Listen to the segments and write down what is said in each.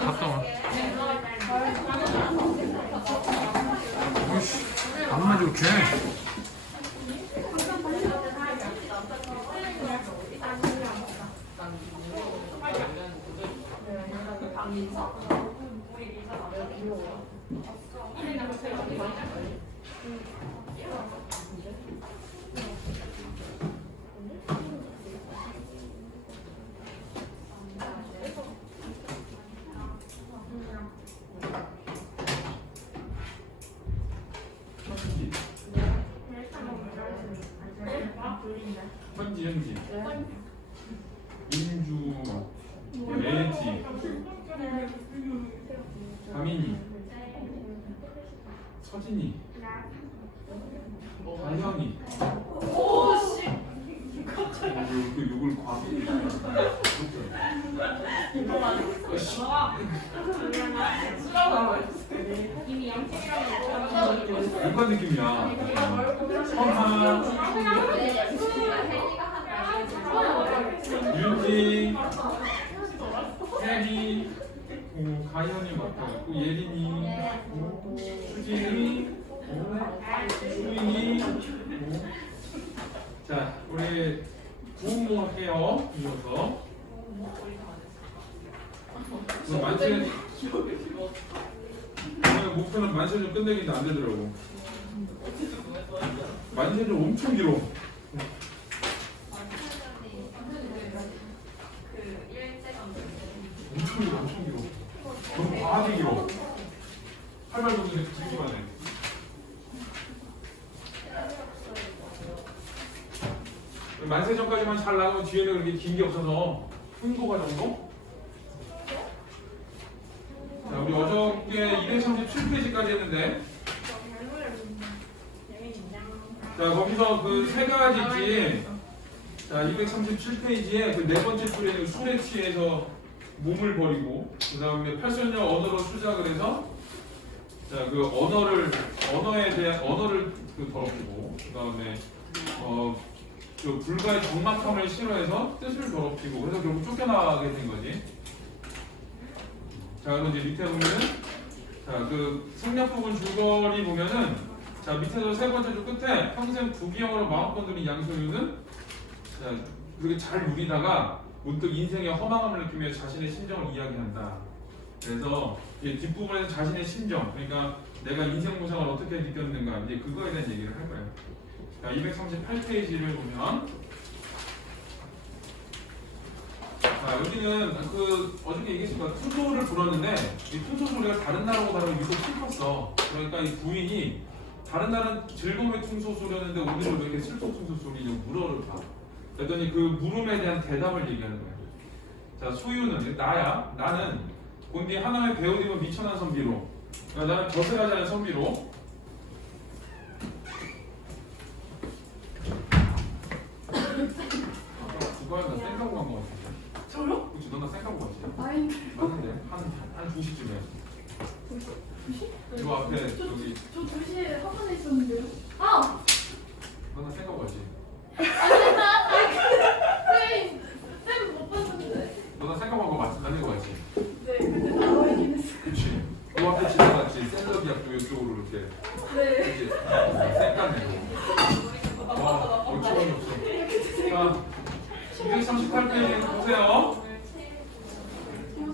갔다 와. 어이씨, 안만 이렇게. 현지 인주 레지 가민이 서진이 다현이 오씨. 욕을 과하게 이런 느낌이야. 성한 윤지 혜리 가연이 맞고 예린이 수진이 수인이 자 우리 부모 해요. 이어서 만세 오늘 목표는 만세전 끝내기도 안 되더라고. 만세전 엄청 길어. 엄청 길어. 너무 과하게 길어. 8발 정도 길기만 해. 만세전까지만 잘 나가면 뒤에는 그렇게 긴 게 없어서 흥고가 정도? 자, 우리 어저께 237페이지까지 했는데 자, 거기서 그 세 가지 있지. 자, 237페이지에 그 네 번째 줄에 술에 취해서 몸을 버리고 그 다음에 8선녀 언어로 수작을 해서 자, 그 언어에 대한 언어를 그 더럽히고 그 다음에 그 불가의 적막함을 싫어해서 뜻을 더럽히고 그래서 결국 쫓겨나게 된 거지. 자, 그럼 이제 밑에 보면은 자, 그 생략 부분 줄거리 보면은 자, 밑에서 세 번째 줄 끝에 평생 부귀영으로 마음껏 누린 양소유는 자, 그렇게 잘 누리다가 문득 인생의 허망함을 느끼며 자신의 심정을 이야기한다. 그래서 이제 뒷부분에서 자신의 심정, 그러니까 내가 인생 무상을 어떻게 느꼈는가 이제 그거에 대한 얘기를 할 거예요. 자, 238페이지를 보면 자, 여기는 그 어저께 얘기했지만 퉁소를 불었는데 이 퉁소 소리가 다른 나라하고 다르게 유독 슬펐어. 그러니까 이 부인이 다른 나라는 즐거움의 퉁소 소리였는데 오늘은 왜 이렇게 슬픈 퉁소 소리냐고 물어를 봐. 그랬더니 그 물음에 대한 대답을 얘기하는 거야. 자, 소유는 나야. 나는 본디 하나의 배우림은 미천한 선비로. 그러니까 나는 거슬하지 않은 선비로. 누가 나 쌩까고 간 거 같은데. 저요? 그치, 넌나 쌩까고 갔지? 아니. 맞는데 한 2시쯤에. 2시? 요 앞에 저기 저 2시에 학원에 있었는데요. 아! 넌나 쌩까고 갔지? 쌤 못 봤는데. 너나 쌩까고 간 거 맞는 거 같지? 네, 근데 나와 있긴 했어요. 그치? 요 앞에 지나갔지? 샌더비 학교 이쪽으로 이렇게. 네. 그치? 쌩까네. 와, 어처구니 없어. 자, 238페이지 보세요.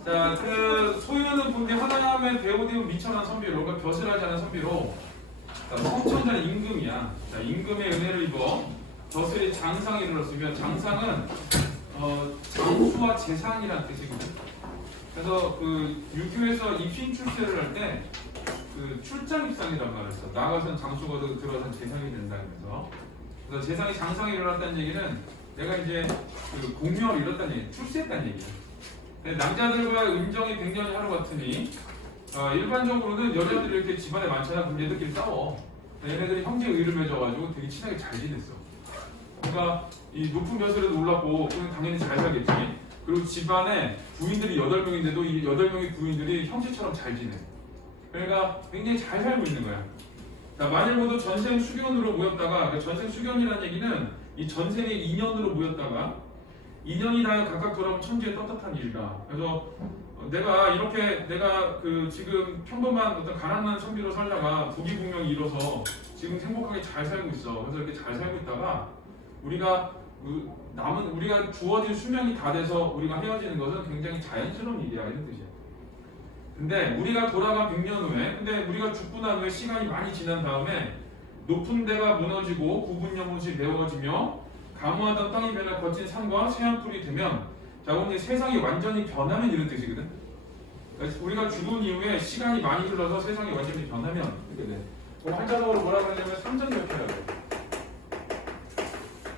자, 그 소유는 본디 하나님의 배우되고 미천한 선비로, 그러니까 벼슬하지 않은 선비로. 자, 성천자는 임금이야. 자, 임금의 은혜를 입어 벼슬이 장상에 이르렀으면 장상은 장수와 재상이라는 뜻이거든. 그래서 그 유교에서 입신 출세를 할 때 그 출장 입상이란 말을 써. 나가선 장수가 들어선 재상이 된다 그래서 재상이 장상에 일어났다는 얘기는 내가 이제 그 공명을 잃었다는 얘기, 출세했다는 얘기야. 남자들과 은정이 100년이 하루 같으니 일반적으로는 여자들이 이렇게 집안에 많잖아. 그럼 얘들끼리 싸워. 얘네들이 형제 의를 맺어가지고 되게 친하게 잘 지냈어. 그러니까 이 높은 벼슬에도 올랐고 그럼 당연히 잘 살겠지. 그리고 집안에 부인들이 8명인데도 이 8명의 부인들이 형제처럼 잘 지내. 그러니까 굉장히 잘 살고 있는 거야. 자, 만일 모두 전생 수견으로 모였다가, 그 전생 수견이라는 얘기는 이 전생의 인연으로 모였다가 인연이 다 각각 돌아오면 천지의 떳떳한 일이다. 그래서 내가 이렇게 내가 그 지금 평범한 어떤 가난한 선비로 살다가 부귀부명이 이뤄서 지금 행복하게 잘 살고 있어. 그래서 이렇게 잘 살고 있다가 우리가 우리가 주어진 수명이 다 돼서 우리가 헤어지는 것은 굉장히 자연스러운 일이야 이런 뜻이야. 근데 우리가 돌아가 100년 후에, 근데 우리가 죽고 난 후에 시간이 많이 지난 다음에 높은 데가 무너지고 구분 연못이 메워지며 가무하던 땅이 변해 거친 산과 새한풀이 되면, 자, 오늘 세상이 완전히 변하면 이런 뜻이거든. 그래서 우리가 죽은 이후에 시간이 많이 흘러서 세상이 완전히 변하면 이렇게 돼. 그럼 한자적으로 뭐라고 하냐면 상전이라고 해야 돼.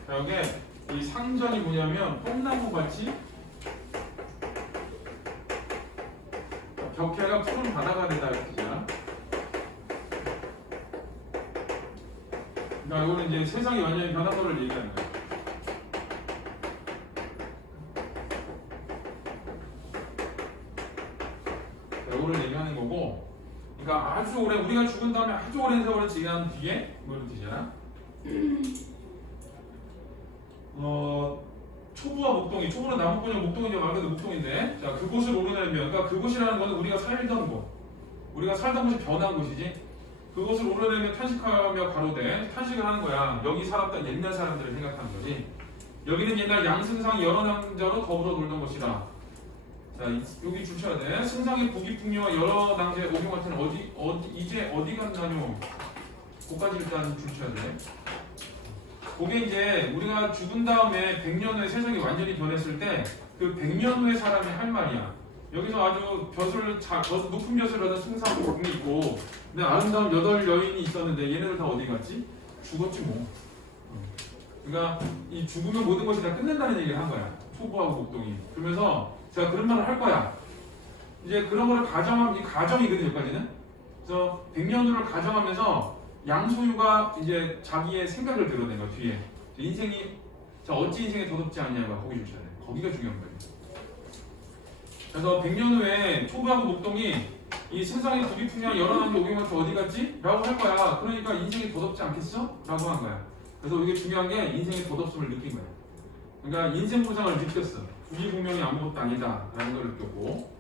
자, 이게 이 상전이 뭐냐면 뽕나무 같이 벽해가 푸른 바다가 되다 이렇게 뜻이야. 그러니까 이거는 이제 세상이 완전히 변한 거를 얘기하는 거야. 자, 이거를 얘기하는 거고, 그러니까 아주 오래, 우리가 죽은 다음에 아주 오랜 세월을 지난 뒤에 뭐 이런 뜻이잖아. 초부와 목동이, 초부는 남북분야, 목동이 이제 말 그대로 목동인데, 자, 그곳을 오르내면, 그러니까 그곳이라는 것은 우리가 살던 곳, 우리가 살던 곳이 변한 곳이지. 그곳을 오르내면 탄식하며 가로되, 탄식을 하는 거야. 여기 살았던 옛날 사람들을 생각하는 거지. 여기는 옛날 양승상 여러 남자로 더불어 놀던 곳이라. 자, 여기 줄 쳐야 돼. 승상의 부귀풍류와 여러 낭제 오경 같은 이제 어디 갔나뇨? 그까지 일단 줄 쳐야 돼. 그게 이제 우리가 죽은 다음에 100년 후에 세상이 완전히 변했을 때 그 100년 후의 사람이 할 말이야. 여기서 아주 높은 벼슬을 얻은 승상공이 있고, 근데 아름다운 8여인이 있었는데 얘네들 다 어디 갔지? 죽었지 뭐. 그러니까 이 죽으면 모든 것이 다 끝낸다는 얘기를 한 거야. 초보하고 목동이. 그러면서 제가 그런 말을 할 거야. 이제 그런 거를 가정하면, 이 가정이거든 여기까지는. 그래서 100년 후를 가정하면서 양소유가 이제 자기의 생각을 드러낸 거야 뒤에. 인생이, 자, 어찌 인생이 더덥지 않냐가 거기 주셔야 돼. 거기가 중요한 거예요. 그래서 100년 후에 초보하고 목동이 이 세상의 부귀풍류와 여러 남자 오경한테 어디 갔지? 라고 할 거야. 그러니까 인생이 더덥지 않겠어? 라고 한 거야. 그래서 이게 중요한 게 인생의 더덥음을 느낀 거야. 그러니까 인생 보상을 느꼈어. 부귀부명이 아무것도 아니다 라는 걸 느꼈고,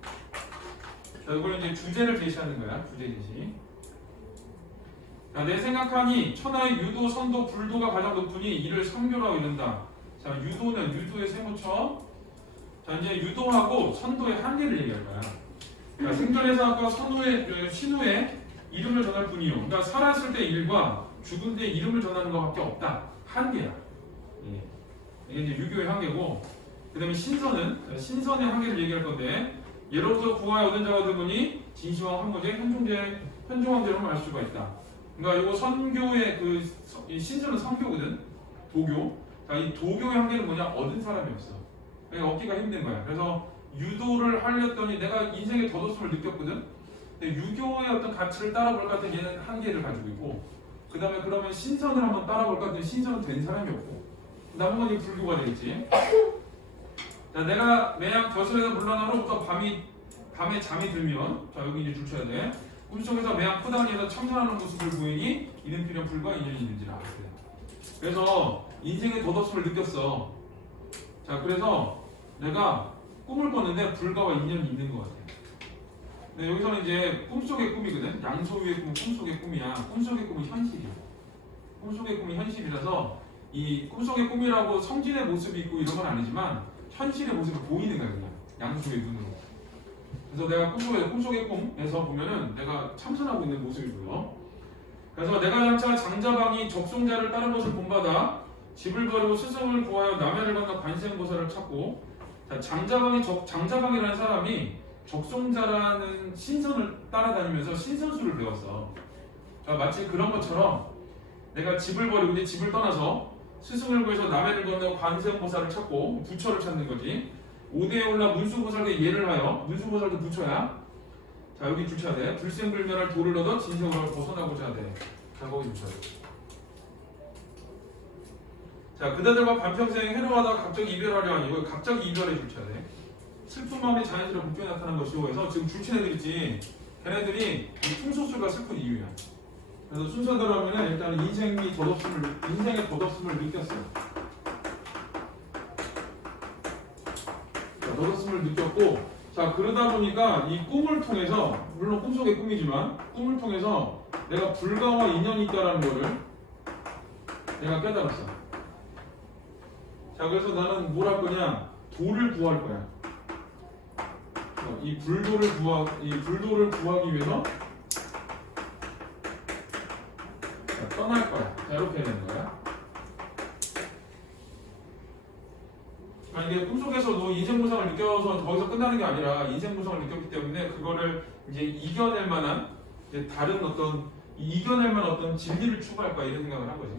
자, 이걸 이제 주제를 제시하는 거야. 주제 제시. 자, 내 생각하니 천하의 유도, 선도, 불도가 가장 높으니 이를 선교라고 이른다. 자, 유도는 유도의 세모쳐. 자, 이제 유도하고 선도의 한계를 얘기할 거야. 그러니까 생전의 사학과 선후의 신후의 이름을 전할 뿐이요. 그러니까 살았을 때 일과 죽은 때 이름을 전하는 것밖에 없다. 한계야. 예. 이게 이제 유교의 한계고, 그 다음에 신선의 한계를 얘기할 건데, 예로부터 구하여 얻은 자가 드문이 진시황 한무제 현종황제로 알 수가 있다. 그러니까 이거 선교의 이 신선은 선교거든. 도교. 자, 이 도교의 한계는 뭐냐? 얻은 사람이 없어. 그러니까 얻기가 힘든 거야. 그래서 유도를 하려더니 내가 인생의 덧없음을 느꼈거든. 근데 유교의 어떤 가치를 따라볼까 했더니 얘는 한계를 가지고 있고, 그 다음에 그러면 신선을 한번 따라볼까 했더니 신선은 된 사람이 없고, 남은 건 이 불교가 되겠지. 자, 내가 매양 벼슬에서 물러나 하루부터 밤에 잠이 들면, 자, 여기 이제 줄 쳐야 돼. 꿈속에서 매양 포단위에서 청산하는 모습을 보이니 이는 필요 불과 인연이 있는지라. 그래서 인생의 덧없음을 느꼈어. 자, 그래서 내가 꿈을 꿨는데 불가와 인연이 있는 것 같아. 근데 여기서는 이제 꿈속의 꿈이거든. 양소유의 꿈은 꿈속의 꿈이야. 꿈속의 꿈은 현실이야. 꿈속의 꿈이 현실이라서 이 꿈속의 꿈이라고 성진의 모습이 있고 이런 건 아니지만 현실의 모습을 보이는 거야, 그냥 양소의 눈으로. 그래서 내가 꿈속의 꿈에서 보면은 내가 참선하고 있는 모습이 보여. 그래서 내가 장차 장자방이 적송자를 따른 것을 본받아 집을 버리고 스승을 구하여 남해를 건너 관세음보살을 찾고, 자, 장자방이라는 사람이 적송자라는 신선을 따라다니면서 신선수를 배웠어. 그러니까 마치 그런 것처럼 내가 집을 버리고 이제 집을 떠나서 스승을 구해서 남해를 건너 관세음보살을 찾고 부처를 찾는 거지. 5대에 올라 문수보살께 예를 하여, 문수보살도 부처야. 자, 여기 주쳐야 돼. 불생불멸할 도를 얻어 진생으로 벗어나고자 돼. 자, 거기 주쳐야 돼. 자, 그대들과 반평생 해로하다 갑자기 이별하려 하니, 이거 갑자기 이별에 주쳐야 돼. 슬픈 마음이 자연스레 복귀에 나타나는 것이오 해서 지금 줄친 애들 있지. 걔네들이 이 풍소수가 슬픈 이유야. 그래서 순서대로 하면은 일단은 인생의 덧없음을 느꼈어요. 자, 덧없음을 느꼈고, 자, 그러다 보니까 이 꿈을 통해서, 물론 꿈속의 꿈이지만, 꿈을 통해서 내가 불가와 인연이 있다라는 거를 내가 깨달았어. 자, 그래서 나는 뭘 할 거냐? 돌을 구할 거야. 이 불도를 구하기 위해서 자, 떠날 거야. 자, 이렇게 되는 거야. 이게 꿈속에서도 인생 무상을 느껴서 거기서 끝나는 게 아니라 인생 무상을 느꼈기 때문에 그거를 이제 이겨낼 만한 이제 다른 이겨낼 만한 어떤 진리를 추구할 거야 이런 생각을 한 거지.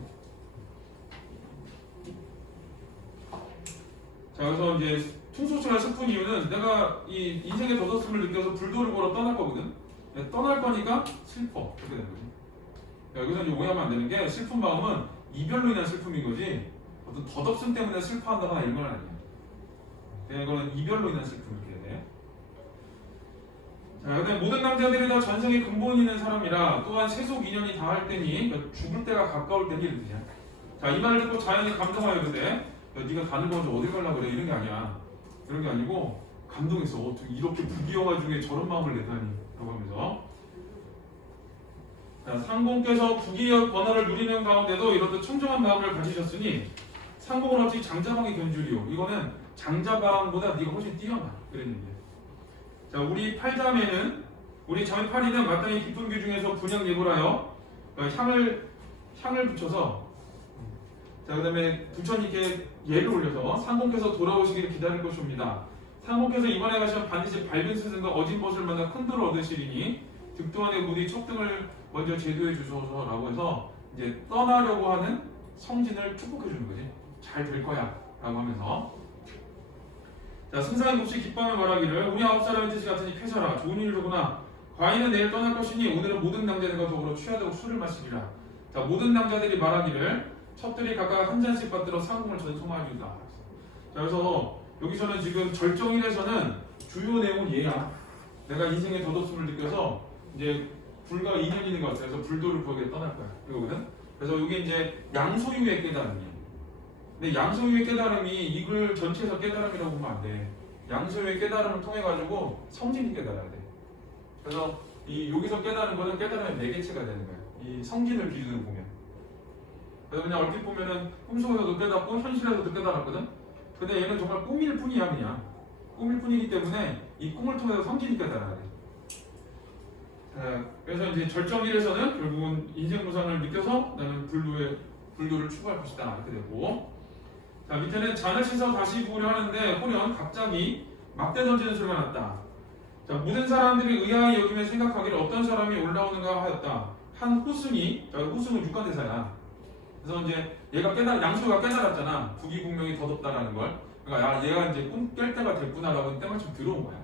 자, 그래서 이제 퉁소스가 슬픈 이유는 내가 이 인생의 덧없음을 느껴서 불도를 보러 떠날 거거든. 떠날 거니까 슬퍼. 그렇게 되는 거지. 여기서 이제 오해하면 안 되는 게 슬픈 마음은 이별로 인한 슬픔인 거지 어떤 덧없음 때문에 슬퍼한다거나 이런 건 아니야. 이거는 이별로 인한 슬픔 이렇게 돼. 자, 근데 모든 남자들이 다 전생에 근본이 있는 사람이라 또한 세속 인연이 닿을 때니 죽을 때가 가까울 때니 이런 뜻이야. 자, 이 말을 듣고 자연히 감동하여 이르되 네가 가는 건 어디 가려고 그래 이런 게 아니야. 그런 게 아니고 감동했어. 어떻게 이렇게 부귀영화 중에 저런 마음을 내다니 라고 하면서 자, 상공께서 부귀의 번화를 누리는 가운데도 이렇듯 청정한 마음을 가지셨으니 상공은 어찌 장자방이 견주리요. 이거는 장자방보다 네가 훨씬 뛰어나 그런 얘기예요. 자, 우리 팔자매는 우리 자매 파리는 마땅히 깊은 귀 중에서 분양 예불하여 향을 붙여서 자, 그 다음에 부처님께 예를 올려서 상공께서 돌아오시기를 기다릴 것입니다. 상공께서 이번에 가시면 반드시 밝은 스승과 어진 벗을 만나 큰 들을 얻으시리니 득도안의 무디 척등을 먼저 제도해 주소서라고 해서 이제 떠나려고 하는 성진을 축복해 주는 거지. 잘 될 거야 라고 하면서 자, 승상의 몹시 기뻐하며 말하기를 우리 9사람의 뜻이 같으니 쾌사라 좋은 일이로구나. 과인은 내일 떠날 것이니 오늘은 모든 남자들과 더불어 취하되고 술을 마시리라. 자, 모든 남자들이 말하기를 첩들이 각각 한 잔씩 받들어 상공을 전송하리이다. 자, 그래서 여기서는 지금 절정일에서는 주요 내용은 얘야. 내가 인생의 덧없음을 느껴서 이제 불과 인연이 있는 것 같아서 불도를 구하게 떠날 거야. 이거거든. 그래서 이게 이제 양소유의 깨달음이야. 근데 양소유의 깨달음이 이글 전체에서 깨달음이라고 보면 안 돼. 양소유의 깨달음을 통해 가지고 성진이 깨달아야 돼. 그래서 이 여기서 깨달은 거는 깨달음의 매개체가 되는 거야. 이 성진을 기준으로 보면. 그래서 그냥 얼핏 보면은 꿈속에서도 깨닫고 현실에서도 깨달았거든. 근데 얘는 정말 꿈일 뿐이야 그냥. 꿈일 뿐이기 때문에 이 꿈을 통해서 성진이 깨달아야 돼. 자, 그래서 이제 절정일에서는 결국은 인생 무상을 느껴서 나는 불도를 추구할 것이다 이렇게 되고. 자, 밑에는 잔을 씻어 다시 부으려 하는데 호련 갑자기 막대 던지는 소리가 났다. 자, 모든 사람들이 의아히 여기며 생각하기를 어떤 사람이 올라오는가 하였다. 한 호승이, 자, 호승은 육관대사야. 그래서 이제 얘가 양수가 깨달았잖아. 부귀공명이 덧없다라는 걸. 그러니까 야, 얘가 이제 꿈 깰 때가 됐구나라고 때마침 들어온 거야.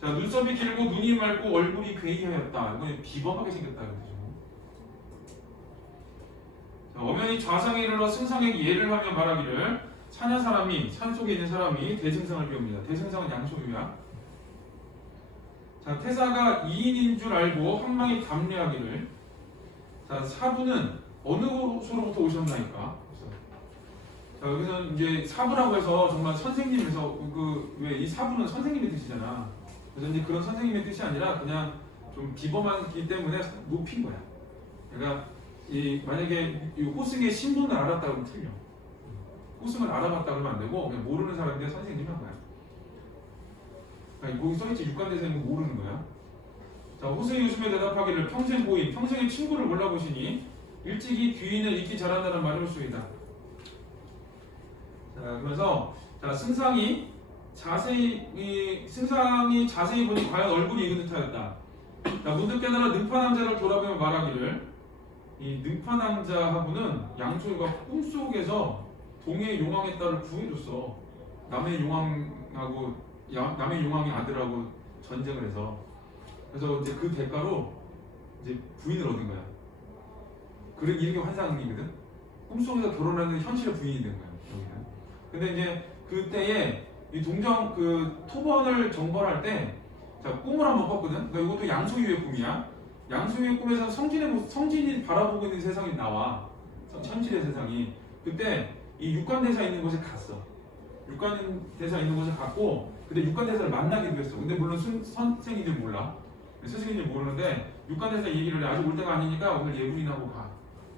자, 눈썹이 길고 눈이 맑고 얼굴이 괴이하였다. 이건 비범하게 생겼다 그러죠. 엄연히 좌상에 이르러 승상에게 예를 하며 말하기를 산의 사람이 산속에 있는 사람이 대승상을 비웁니다. 대승상은 양소유야. 자, 태사가 2인인 줄 알고 한망이 담례하기를 자, 사부는 어느 곳으로부터 오셨나이까? 자, 여기서는 이제 사부라고 해서 정말 선생님에서 왜 이 사부는 선생님의 뜻이잖아. 그래서 이제 그런 선생님의 뜻이 아니라 그냥 좀 비범하기 때문에 높인 거야. 그러니까 만약에 이 호승의 신분을 알았다 그러면 틀려. 호승을 알아봤다 그러면 안 되고 그냥 모르는 사람인데 선생님 한 거야. 그러니까 거기 써있지 육관대사님은 모르는 거야. 자, 호승이 웃으며 대답하기를 평생 고인, 평생의 친구를 몰라보시니 일찍이 귀인을 잊기 잘한다는 말을 씁니다. 자, 그러면서 자, 승상이 자세히 보니 과연 얼굴이 익은 듯하였다. 자, 문득 깨달아 능파남자를 돌아보며 말하기를 이 능파남자하고는 양소유가 꿈속에서 동해의 용왕의 딸을 구해줬어. 남의 용왕이 아들하고 전쟁을 해서. 그래서 이제 그 대가로 이제 부인을 얻은 거야. 그런 이런 게 환상이거든. 꿈속에서 결혼하는 현실의 부인이 된 거야. 여기는. 근데 이제 그때에 이 동정 토번을 정벌할 때 자, 꿈을 한번 꿨거든. 그러니까 이것도 양소유의 꿈이야. 양수의 꿈에서 성진이 바라보고 있는 세상이 나와. 현실의 세상이. 그때 이 육관대사 있는 곳에 갔어. 육관대사 있는 곳에 갔고, 근데 육관대사를 만나기도 했어. 근데 물론 선생님들 몰라. 스승님들 모르는데 육관대사 얘기를 해. 아직 올 때가 아니니까 오늘 예불이나 하고 가.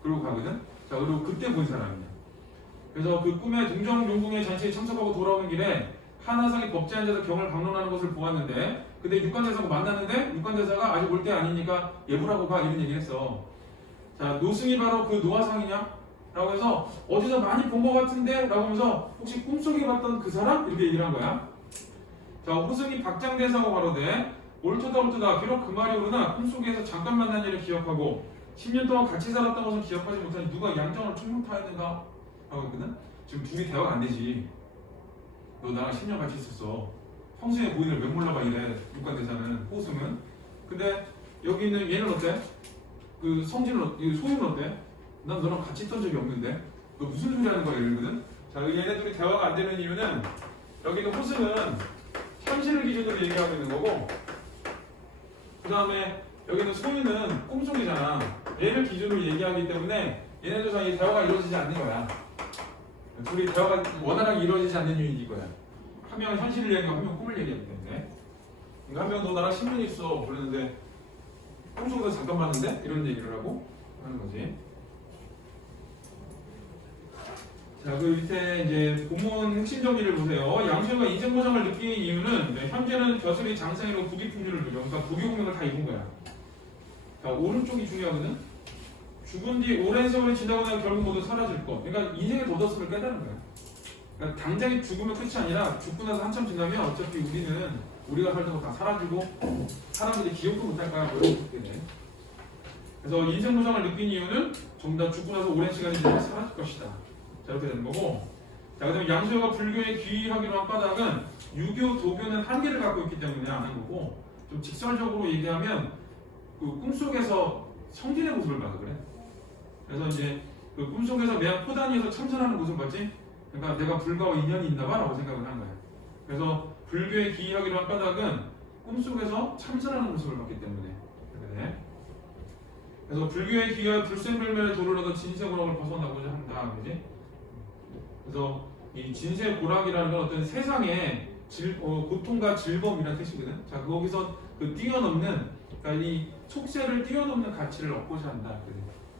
그러고 가거든. 자, 그리고 그때 본 사람이야. 그래서 그 꿈에 동정용궁의 잔치에 참석하고 돌아오는 길에 한화상의 법제 앉아서 경을 방론하는 것을 보았는데, 근데 육관대사하고 만났는데 육관대사가 아직 올 때 아니니까 예불하고 가 이런 얘기를 했어. 자, 노승이 바로 그 노화상이냐? 라고 해서 어디서 많이 본 것 같은데? 라고 하면서 혹시 꿈속에 봤던 그 사람? 이렇게 얘기를 한 거야. 자, 호승이 박장대사고 바로되 옳도다 비록 그 말이 오르나 꿈속에서 잠깐 만난 일을 기억하고 10년 동안 같이 살았던 것을 기억하지 못하니 누가 양정을 충분타했는가? 라고 했거든. 지금 둘이 대화가 안 되지. 너 나랑 10년 같이 있었어. 평소에 보이는 왜 몰라봐 이래. 육관대사는 호승은. 근데 여기 있는 얘는 어때? 그 성진은 소윤은 어때? 난 너랑 같이 있던 적이 없는데 너 무슨 소리 하는 거야 이러거든. 자, 얘네들이 대화가 안 되는 이유는 여기 있는 호승은 현실을 기준으로 얘기하고 있는 거고, 그 다음에 여기 있는 소윤은 꿈속이잖아. 얘를 기준으로 얘기하기 때문에 얘네들 사이에 대화가 이루어지지 않는 거야. 둘이 대화가 원활하게 이루어지지 않는 이유는 이거야. 한 명은 현실을 얘기하고 한 명은 꿈을 얘기하기 때문에. 그러니까 한 명은 너 나랑 10년 있어 그러는데 꿈속에서 잠깐 봤는데? 이런 얘기를 하고 하는 거지. 자, 그 밑에 이제 본문 핵심 정리를 보세요. 양수가 인생 보상을 느끼는 이유는 현재는 벼슬이 장상이고 부귀풍류를 누려. 그러니까 부귀공명을 다 입은 거야. 자, 오른쪽이 중요하거든. 죽은 뒤 오랜 세월이 지나고 나면 결국 모두 사라질 것. 그러니까 인생의 덧없음을 깨달은 거야. 그러니까 당장에 죽으면 끝이 아니라 죽고 나서 한참 지나면 어차피 우리가 살던 거 다 사라지고 사람들이 기억도 못할 거야. 뭐 이렇게 돼. 그래서 인생 보상을 느낀 이유는 전부 다 죽고 나서 오랜 시간이 지나면 사라질 것이다. 자, 이렇게 되는 거고. 자, 그 다음에 양수가 불교에 귀의하기로 한 까닭은 유교, 도교는 한계를 갖고 있기 때문에 하는 거고, 좀 직설적으로 얘기하면 그 꿈속에서 성진의 모습을 봐서 그래. 그래서 이제 그 꿈속에서 매한 포단위에서 참선하는 모습을 봤지? 그러니까 내가 불가와 인연이 있나 봐 라고 생각을 한 거야. 그래서 불교에 귀의하기로 한 까닭은 꿈속에서 참선하는 모습을 봤기 때문에 그래. 그래서 불교에 귀의하여 불생불멸의 도를 얻어 진세고락을 벗어나고자 한다. 그지? 그래서 이 진세고락이라는 건 어떤 세상의 고통과 즐거움이라는 뜻이거든. 자, 거기서 그 뛰어넘는, 그러니까 이 속세를 뛰어넘는 가치를 얻고자 한다.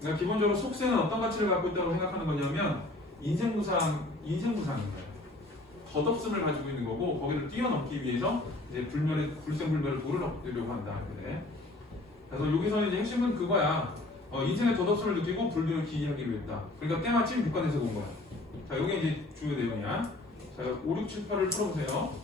그러니까 기본적으로 속세는 어떤 가치를 갖고 있다고 생각하는 거냐면 인생무상인 거예요. 덧없음을 가지고 있는 거고, 거기를 뛰어넘기 위해서 이제 불생불멸의 도를 얻으려고 한다. 그래. 그래서 여기서는 이제 핵심은 그거야. 인생의 덧없음을 느끼고 불교를 기이하기로 했다. 그러니까 때마침 육관에서 온 거야. 자, 이게 이제 주요 내용이야. 자, 5, 6, 7, 8을 풀어보세요.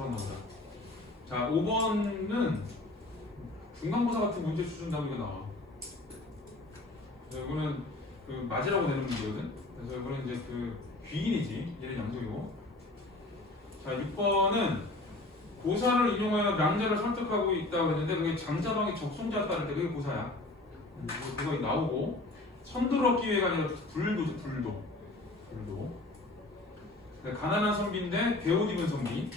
나온다. 자, 5번은 중간고사 같은 문제 주준다고 이거 나와. 이거는 그 맞으라고 내는 문제거든. 그래서 이거는 이제 그 귀인이지. 얘는 양소이고. 자, 6번은 고사를 이용하여 량자를 설득하고 있다고 했는데 그게 장자방이 적송자 따를 때 그게 고사야. 그거 나오고 선두를 얻기 위해가 아니라 불도죠. 불도. 가난한 선비인데 배옷 입은 선비.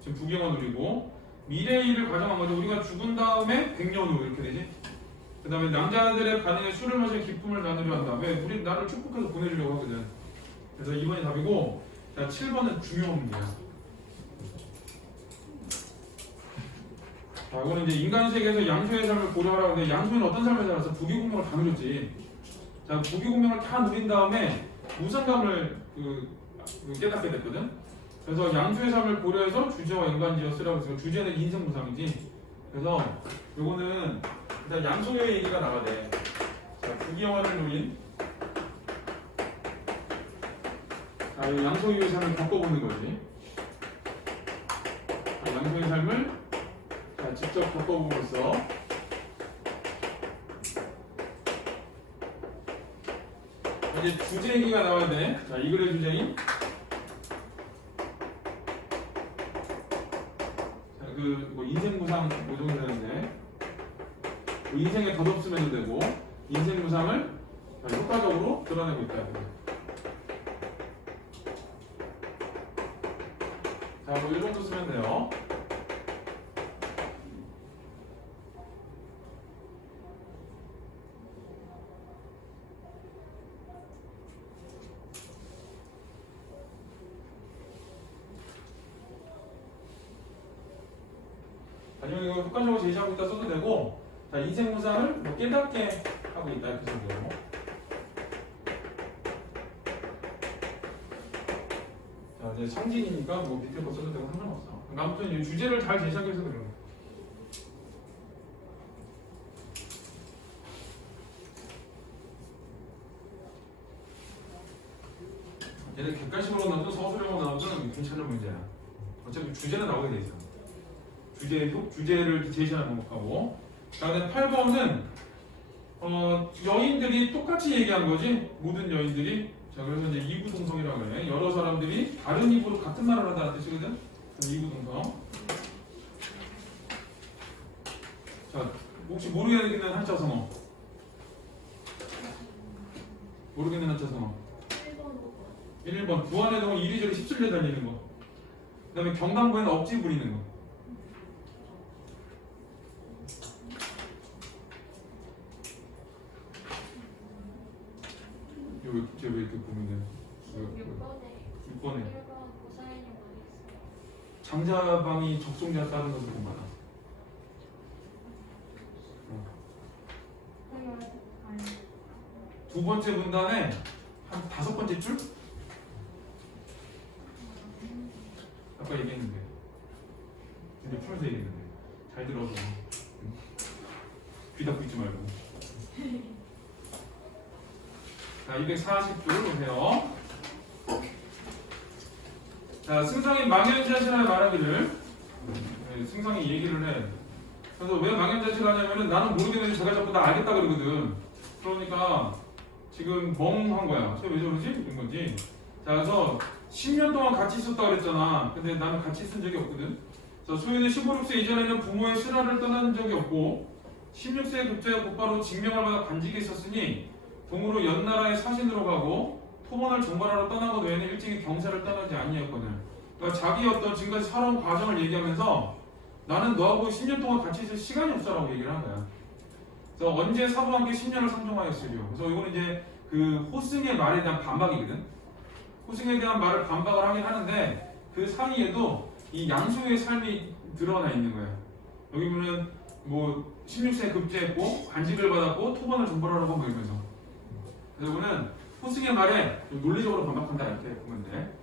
지금 부경을 누리고 미래일을 가정한 거죠. 우리가 죽은 다음에 100년 후 이렇게 되지. 그 다음에 낭자들의 반응에 술을 마시는 기쁨을 나누려 한다. 왜? 우리 나를 축복해서 보내주려고 하거든. 그래서 2번이 답이고, 자, 7번은 중요한 문제야. 자, 이거는 이제 인간 세계에서 양소의 삶을 고려하라고 하는데 양소는 어떤 삶을 살아서 부귀공명을 다 누렸지. 자, 부귀공명을 다 누린 다음에 무상감을 깨닫게 됐거든. 그래서 양수의 삶을 고려해서 주제와 연관지어 쓰라고 해서 주제는 인생무상이지. 그래서 요거는 일단 양소의 얘기가 나와야 돼. 자, 부귀영화를 누린 자, 이 양소의 삶을 겪어보는 거지. 자, 양소의 삶을 자, 직접 겪어봄으로써 이제 주제 얘기가 나와야 돼. 자, 이 글의 주제인 뭐 인생무상 모종이 되는데 그 인생에 덧없으면 되고 인생무상을 효과적으로 드러내고 있다. 자, 뭐 이 정도 쓰면 돼요. 아니면 이거 효과적으로 제시하고 있다 써도 되고, 자, 인생무상을 뭐 깨닫게 하고 있다 이렇게 써도 되고. 자, 이제 상징이니까 뭐 밑에 거 써도 되고 상관없어. 그러니까 아무튼 이 주제를 잘 제시하기 위해서 그런 거야. 얘는 객관식으로 나오든 서술형으로 나오든 괜찮은 문제야. 어차피 주제는 나오게 돼 있어. 주제를 제시하는 방법하고. 그다음에 8번은 여인들이 똑같이 얘기한 거지. 모든 여인들이. 자, 그래서 이제 이구동성이라고 해. 여러 사람들이 다른 입으로 같은 말을 한다는 뜻이거든. 이구동성. 자, 혹시 모르겠는 한자성어. 모르겠는 한자성어. 1번 부안의 동은 이리저리 휩쓸려 다니는 거. 그 다음에 경강부에는 억지 부리는 거. 왜 이렇게 보면 돼요? 6번에 장자방이 적송자 따른 것을 본 거다. 두 번째 문단에 한 5번째 줄? 아까 얘기했는데. 근데 풀면서 얘기했는데. 잘 들어서. 귀 닫고 있지 말고. 자, 240줄 보세요. 자, 승상이 망연자실하여 말하기를. 승상이 얘기를 해. 그래서 왜 망연자실하냐면은 나는 모르겠는데 제가 자꾸 나 알겠다 그러거든. 그러니까 지금 멍한 거야. 쟤왜 저러지? 이런 거지. 자, 그래서 10년 동안 같이 있었다 그랬잖아. 근데 나는 같이 있은 적이 없거든. 그래서 소유는 15, 16세 이전에는 부모의 신하를 떠난 적이 없고 16세에 급제하여 곧바로 징명을 받아 간직에 있었으니 동으로 연나라의 사신으로 가고 토번을 정벌하러 떠난 것 외에는 일찍이 경사를 떠나지 아니었거든. 그러니까 자기 어떤 지금까지 살아온 과정을 얘기하면서 나는 너하고 10년 동안 같이 있을 시간이 없어라고 얘기를 한 거야. 그래서 언제 사부와 함께 10년을 상종하였으리요. 그래서 이거는 이제 그 호승의 말에 대한 반박이거든. 호승에 대한 말을 반박을 하긴 하는데 그 사이에도 이 양소의 삶이 드러나 있는 거야. 여기 보면 뭐 16세에 급제했고 관직을 받았고 토번을 정벌하라고 뭐 이러면서. 그래서 이거는 호승의 말에 논리적으로 반박한다 이렇게 보면 돼.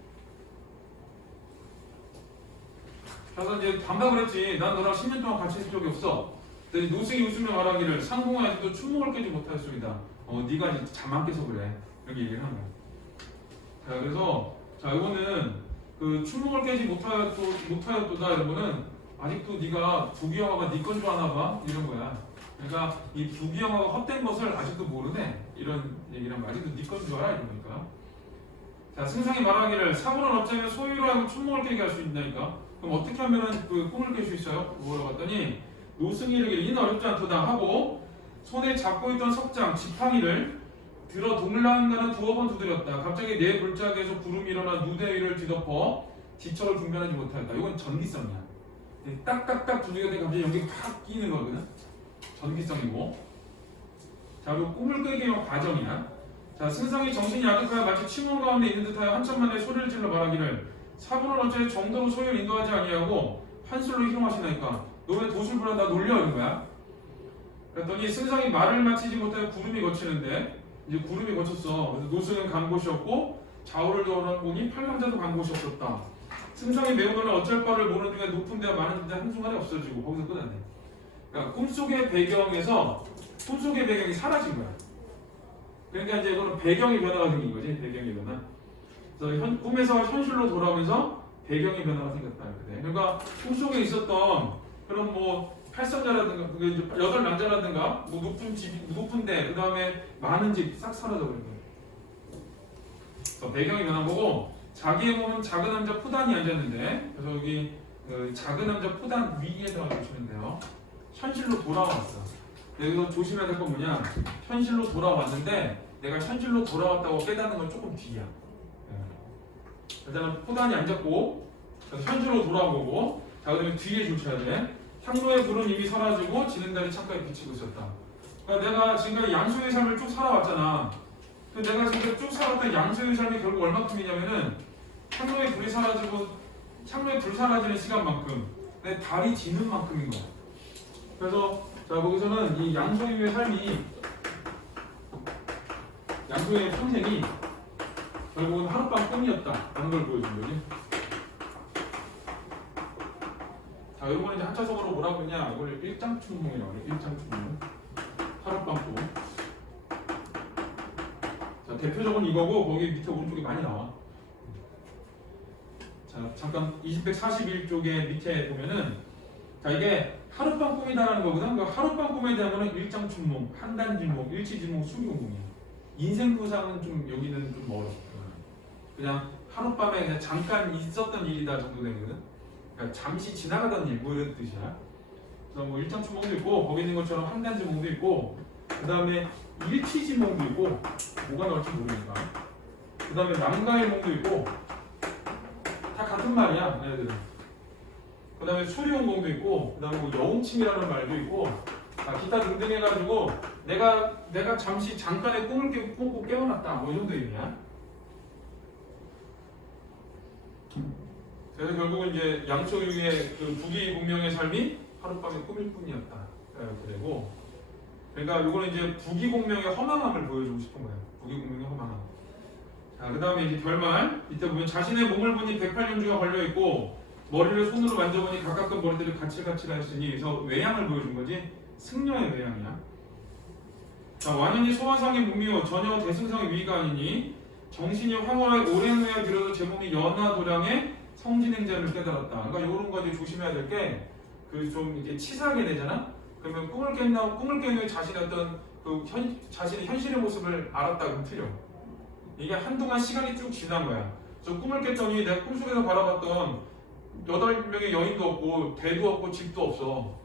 그래서 이제 반박을 했지. 난 너랑 10년 동안 같이 있을 적이 없어. 근데 노승이 웃으며 말하기를 상공하에서도 춘목을 깨지 못하였습니다. 네가 이제 잠 안 깨서 그래. 이렇게 얘기를 하는 거야. 자, 그래서 자, 이거는 그 춘목을 깨지 못하였도다 이런 거는 아직도 네가 부귀영화가 네 건 줄 아나 봐 이런 거야. 그러니까 이 부귀영화가 헛된 것을 아직도 모르네 이런 얘기란 말이야. 아직도 네 건 줄 알아 이런 거니까. 자, 승상이 말하기를 사고는 어쩌면 소유를 하고 춘몽을 깨게 할 수 있나니까. 그럼 어떻게 하면은 그 꿈을 깰 수 있어요? 뭐라고 봤더니 노승이 이르기를 이는 어렵지 않도다 하고 손에 잡고 있던 석장 지팡이를 들어 동랑나는 두어 번 두드렸다. 갑자기 내 골짜기에서 구름이 일어나 누대 위를 뒤덮어 지척을 분별하지 못하였다. 이건 전기성이야. 딱딱딱 두드렸더니 갑자기 여기 팍 끼는 거거든. 전기성이고. 자, 그리고 꿈을 깨게 위한 과정이야. 자, 승상이 정신이 아득하여 마치 침원 가운데 있는 듯하여 한참 만에 소리를 질러 말하기를 사부는 어째 정도로 소유를 인도하지 아니하고 한술로 희롱하시나이까. 너 왜 도술부라 나 놀려 이런 거야? 그랬더니 승상이 말을 마치지 못하여 구름이 거치는데 이제 구름이 거쳤어. 그래서 노승은 간 곳이 없고 좌우를 돌아보니 팔랑자도 간 곳이 없었다. 승상이 매우 놀라 어쩔 바를 모르는 중에 높은 데와 많은 데 한순간에 없어지고 거기서 끝났네. 그러니까 꿈속의 배경에서 꿈속의 배경이 사라진 거야. 그러니까 이제 이거는 배경의 변화가 생긴 거지. 배경의 변화. 그래서 꿈에서 현실로 돌아오면서 배경의 변화가 생겼다. 그러니까 꿈속에 있었던 그런 뭐 팔선자라든가 여덟 남자라든가 뭐 높은 집, 높은 데, 그 다음에 많은 집 싹 사라져 버린 거예요. 그래서 배경이 변한 거고 자기의 몸은 작은 남자 푸단이 앉았는데 그래서 여기 그 작은 남자 푸단 위에다가 보시면 돼요. 현실로 돌아왔어. 여기서 조심해야 될 건 뭐냐? 현실로 돌아왔는데 내가 현실로 돌아왔다고 깨닫는 건 조금 뒤야. 일단은 푸단이 앉았고 그래서 현실로 돌아온 거고 자 그다음에 뒤에 조쳐야 돼. 향로의 불은 이미 사라지고 지는 달이 창가에 비치고 있었다. 그러니까 내가 지금까지 양수의 삶을 쭉 살아왔잖아. 근데 내가 지금 쭉 살아왔던 양수의 삶이 결국 얼마큼이냐면은 향로의 불이 사라지고 향로의 불 사라지는 시간만큼 내 달이 지는 만큼인 거야. 그래서 자 거기서는 이 양소유의 삶이 양소유의 평생이 결국은 하룻밤 꿈이었다라는 걸 보여준 거지. 자, 여러분 이제 한자적으로 뭐라고 했냐? 이걸 일장춘몽이라고 해요. 일장춘몽. 하룻밤 꿈. 자, 대표적은 이거고 거기 밑에 오른쪽에 많이 나와. 자, 잠깐 241쪽에 밑에 보면은 자, 이게 하룻밤 꿈이다라는 거거든. 그 하룻밤 꿈에 대한 거는 일장춘몽, 한단질몽, 일치질몽, 수교몽이야. 인생구상은 좀 여기는 좀 어렵고 그냥 하룻밤에 그냥 잠깐 있었던 일이다 정도 되거든. 그러니까 잠시 지나가던 일, 뭐 이런 뜻이야. 그래서 뭐 일장춘몽도 있고 거기 있는 것처럼 한단질몽도 있고 그 다음에 일치질몽도 있고 뭐가 나올지 모르니까 그 다음에 남가일몽도 있고 다 같은 말이야 얘네들은. 그 다음에 수리용공도 있고 그 다음에 뭐 여웅침이라는 말도 있고 기타 등등 해가지고 내가 잠시 잠깐의 꿈을 꾸고 깨어났다 뭐 이 정도 의미야. 그래서 결국은 이제 양초유의 그 부귀공명의 삶이 하룻밤의 꿈일 뿐이었다. 이렇게 되고 그러니까 이거는 이제 부귀공명의 허망함을 보여주고 싶은 거예요. 부귀공명의 허망함. 자, 그 다음에 이제 결말 밑에 보면 자신의 몸을 보니 108년주가 걸려있고 머리를 손으로 만져보니 각각 머리들이 가칠가칠하였으니 그래서 외양을 보여준 거지. 승려의 외양이야. 자, 완연히 소환상의 몸이요 전혀 대승상의 위가 아니니 정신이 황홀하게 오랜 후에 비로소 제 몸이 연화도량의 성진행자를 깨달았다. 그러니까 이런 거 이제 조심해야 될 게 그 좀 이게 치사하게 되잖아. 그러면 꿈을 깬 후에 자신의 어떤 자신의 현실의 모습을 알았다 그러면 틀려. 이게 한동안 시간이 쭉 지난 거야. 저 꿈을 깼더니 내가 꿈속에서 바라봤던 8명의 여인도 없고 대도 없고 집도 없어.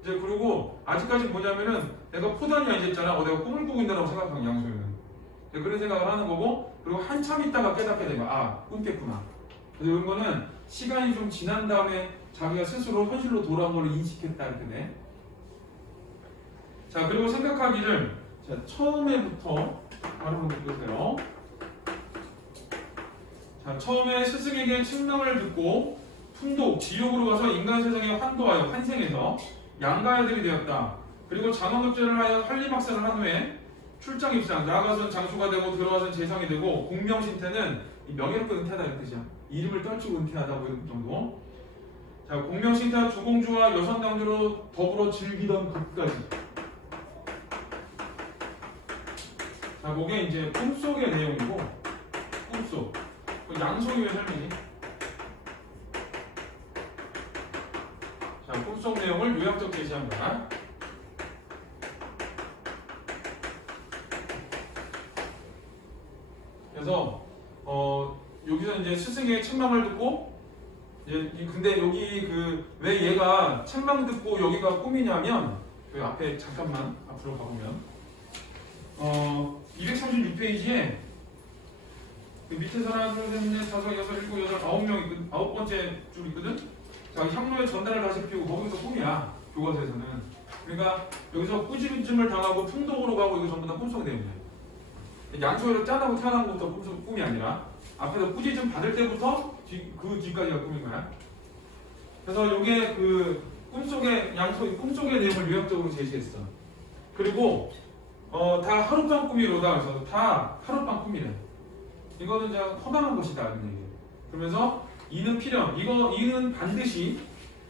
이제 그리고 아직까지 뭐냐면은 내가 포단이 앉았잖아. 내가 꿈을 꾸고 있다고 생각한 양소연은. 그런 생각을 하는 거고 그리고 한참 있다가 깨닫게 되면 꿈 깼구나. 그래서 이런 거는 시간이 좀 지난 다음에 자기가 스스로 현실로 돌아온 걸 인식했다 이렇게 돼. 자 그리고 생각하기를 자 처음에부터 바로 한번 읽으세요. 자 처음에 스승에게 칙령을 듣고 풍독 지옥으로 가서 인간 세상에 환도하여 환생해서 양가야들이 되었다. 그리고 장원급제를 하여 한림학사를 한 후에 출장 입상 나아가선 장수가 되고 들어와선 재상이 되고 공명신태는 명예롭게 은퇴하다 이런 뜻이야. 이름을 떨치고 은퇴하다 뭐 이런 정도. 자 공명신태와 주공주와 여성당주로 더불어 즐기던 것까지. 자 그게 이제 꿈속의 내용이고 꿈속 양속의 삶이지. 자 꿈속 내용을 요약적 제시한 거야. 그래서 스승의 책망을 듣고 근데 여기 왜 얘가 책망 듣고 여기가 꿈이냐면 그 앞에 잠깐만 앞으로 가보면 236페이지에 그 밑에서 하나, 둘, 셋, 넷, 다섯, 여섯, 일곱, 여덟, 9명 있거든. 9번째 줄 있거든. 자, 향로의 전단을 다시 피우고 거기서 꿈이야. 교과서에서는. 그러니까 여기서 꾸짖음을 당하고 풍독으로 가고 이거 전부 다 꿈속 내용이야. 양초를 짠하고 태어난 것부터 꿈이 아니라 앞에서 꾸짖음 받을 때부터 그 뒤까지가 꿈인 거야. 그래서 이게 그 꿈속의 내용을 요약적으로 제시했어. 그리고 다 하룻밤 꿈이로다. 그래서 다 하룻밤 꿈이래. 이거는 이제 허망한 것이다. 이런 얘기. 그러면서 이는 필연. 이는 반드시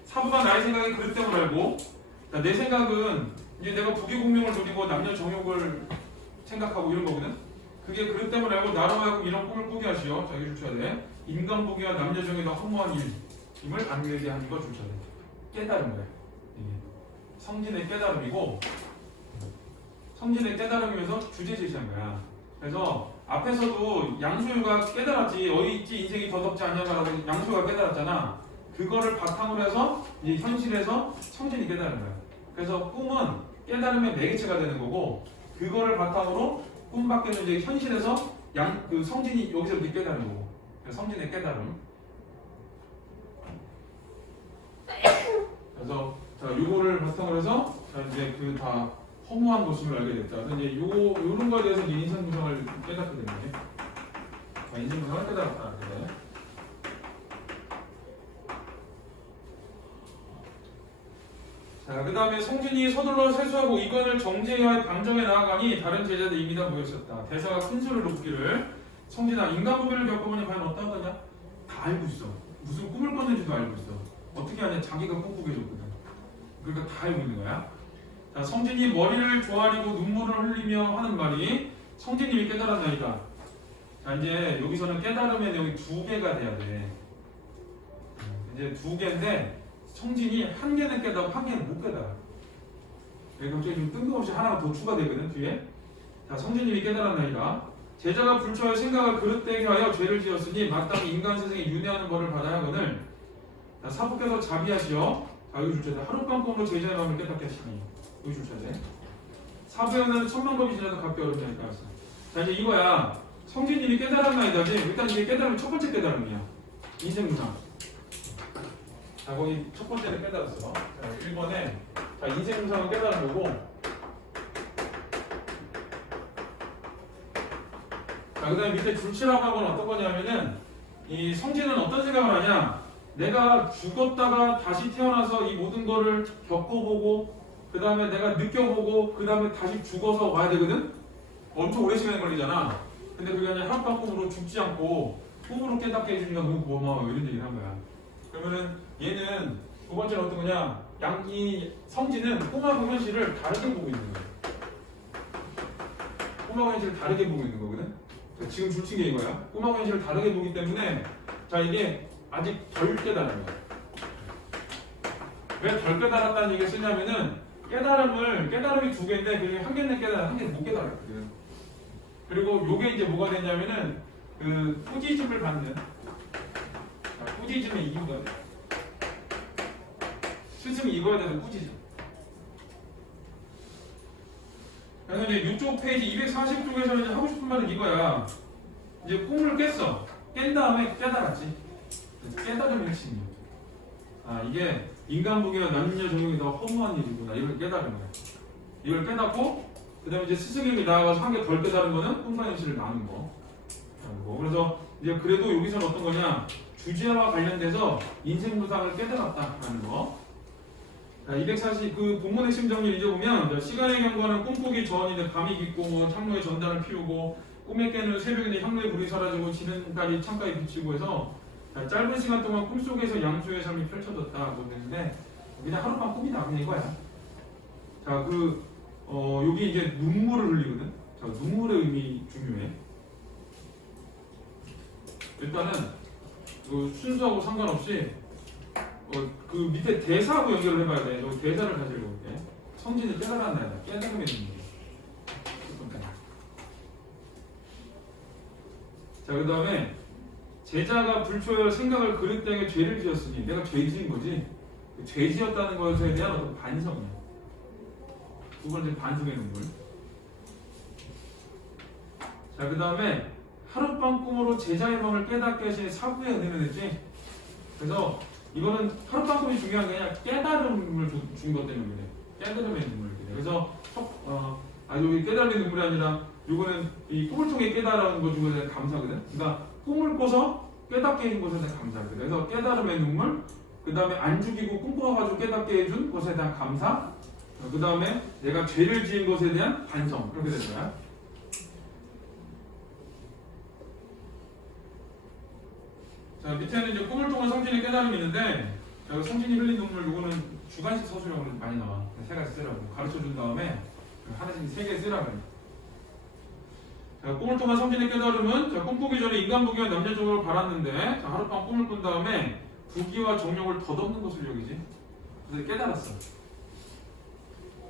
사부가 나의 생각에 그릇됨을 알고 내 생각은 이제 내가 부귀공명을 누리고 남녀 정욕을 생각하고 이런 거거든. 그게 그릇됨을 알고 나로 하여금 이런 꿈을 꾸게 하시오. 자, 이거 줄쳐야 돼. 인간 보기와 남녀 정욕이 허무한 일임을 알게 하는 거 줄쳐야 돼. 깨달은 거야. 이게 성진의 깨달음이고 성진의 깨달음이면서 주제 제시한 거야. 그래서 앞에서도 양소유가 깨달았지. 어디 있지 인생이 더덥지 않냐라고 양소유가 깨달았잖아. 그거를 바탕으로 해서 이제 현실에서 성진이 깨달은 거야. 그래서 꿈은 깨달음의 매개체가 되는 거고 그거를 바탕으로 꿈밖에는 이제 현실에서 그 성진이 여기서 이렇게 깨달은 거고. 그래서 성진의 깨달음. 그래서 자 요거를 바탕으로 해서 자 이제 그 다 허무한 것임을 알게 됐다. 그래서 이제 요런 거에 대해서 이제 인생 구성을 깨닫게 되는 거지. 자, 인생 구성을 깨달았다. 그래. 자, 그 다음에 성진이 서둘러 세수하고 이관을 정제하여 방정에 나아가니 다른 제자들 이미 다 모였었다. 대사가 큰 소리를 높기를 성진아 인간 보배를 겪어보니 과연 어떤 거냐? 다 알고 있어. 무슨 꿈을 꿨는지도 알고 있어. 어떻게 하냐? 자기가 꿈꾸게 해줬거든. 그러니까 다 알고 있는 거야. 자, 성진이 머리를 조아리고 눈물을 흘리며 하는 말이 성진님이 깨달았나이다. 자, 이제 여기서는 깨달음의 내용이 두 개가 돼야 돼. 이제 두 개인데 성진이 한 개는 깨달고 한 개는 못 깨달아. 갑자기 좀 뜬금없이 하나가 더 추가되거든 뒤에. 자, 성진님이 깨달았나이다. 제자가 불초하여 생각을 그릇되게 하여 죄를 지었으니 마땅히 인간 세상에 윤회하는 벌을 받아야 하거늘. 자, 사부께서 자비하시어. 자, 여기 줄쳐야 돼. 하룻밤 꿈으로 제자의 마음을 깨닫게 하시니. 여기 줄쳐야 돼. 사부에는 천만법이 지나도 갖기 어렵냐니까. 자, 이제 이거야. 성진님이 깨달았나이다지. 일단 이게 깨달음이 첫 번째 깨달음이야. 인생문화. 자, 거기 첫 번째는 깨달았어. 자, 1번에 자, 인생문화는 깨달은 거고. 자, 그 다음에 밑에 줄치라고 한 건 어떤 거냐면은 이 성진은 어떤 생각을 하냐. 내가 죽었다가 다시 태어나서 이 모든 거를 겪어보고 그 다음에 내가 느껴보고 그 다음에 다시 죽어서 와야 되거든? 엄청 오래 시간이 걸리잖아. 근데 그게 아니라 하룻밤 꿈으로 죽지 않고 꿈으로 깨닫게 해주니까 너무 고마워. 이런 얘기를 한 거야. 그러면은 얘는 두 번째는 어떤 거냐. 이 성진은 꿈하고 현실을 다르게 보고 있는 거야. 꿈하고 현실을 다르게 보고 있는 거거든? 자, 지금 줄친 게 이거야. 꿈하고 현실을 다르게 보기 때문에 자, 이게 아직 덜 깨달은 거야. 왜 덜 깨달았다는 얘기를 쓰냐면은 깨달음이 두 개인데 그게 한 개는 깨달아, 한 개는 못 깨달았거든. 그리고 요게 이제 뭐가 되냐면은 그 꾸짖음을 받는 꾸짖음의 이유가 돼. 스승이 이거에 대해서 꾸짖음. 그래서 이제 이쪽 페이지 240쪽에서는 이제 하고 싶은 말은 이거야. 이제 꿈을 깬 다음에 깨달았지. 깨달음의 핵심이야. 아, 이게 인간 보기와 남녀 정욕이 더 허무한 일이구나. 이걸 깨달은 거야. 이걸 깨닫고 그 다음에 이제 스승에게 나아가서 한 개 덜 깨달은 거는 꿈과 현실을 나눈 거. 그래서 이제 그래도 여기서는 어떤 거냐. 주제와 관련돼서 인생 무상을 깨달았다라는 거. 자, 240, 그 본문 핵심 정리를 잊어보면 시간의 경과는 꿈꾸기 전인데 밤이 깊고 창로에 전단을 피우고 꿈에 깨는 새벽인데 향로에 불이 사라지고 지는 달이 창가에 비치고 해서 자, 짧은 시간 동안 꿈속에서 양수의 삶이 펼쳐졌다고 되는데 그냥 하룻밤 꿈이다 그냥 이거야. 자, 여기 이제 눈물을 흘리거든. 자, 눈물의 의미 중요해. 일단은 순수하고 상관없이 그 밑에 대사하고 연결을 해봐야 돼. 저 대사를 다시 읽어볼게. 성진을 깨달았나요? 깨달음의 의미. 자, 그 다음에 제자가 불초의 생각을 그릇되게 죄를 지었으니 내가 죄 지은 거지. 죄 지었다는 것에 대한 어떤 반성이야. 두 번째 반성의 눈물. 자, 그 다음에 하룻밤 꿈으로 제자의 마음을 깨닫게 하신 사부의 은혜를 했지. 그래서 이거는 하룻밤 꿈이 중요한 게 아니라 깨달음을 준 것 때문에 그래. 깨달음의 눈물이래. 그래서 여기 깨달음의 눈물이 아니라 이거는 이 꿈을 통해 깨달은 것 중에 대한 감사거든. 그러니까 꿈을 꿔서 깨닫게 해준 것에 대한 감사거든. 그래서 깨달음의 눈물, 그 다음에 안 죽이고 꿈꿔가지고 깨닫게 해준 것에 대한 감사, 그 다음에 내가 죄를 지은 것에 대한 반성. 그렇게 되는 거야. 자, 밑에는 이제 꿈을 통한 성진의 깨달음이 있는데, 자, 성진이 흘린 눈물, 요거는 주관식 서술형으로 많이 나와. 세 가지 쓰라고. 가르쳐 준 다음에 하나씩 세 개 쓰라고 해. 자, 꿈을 통한 성진의 깨달음은, 자, 꿈꾸기 전에 인간 부귀와 남녀적으로 바랐는데, 자, 하룻밤 꿈을 꾼 다음에 부귀와 정욕을 덧없는 것을 여기지. 그래서 깨달았어.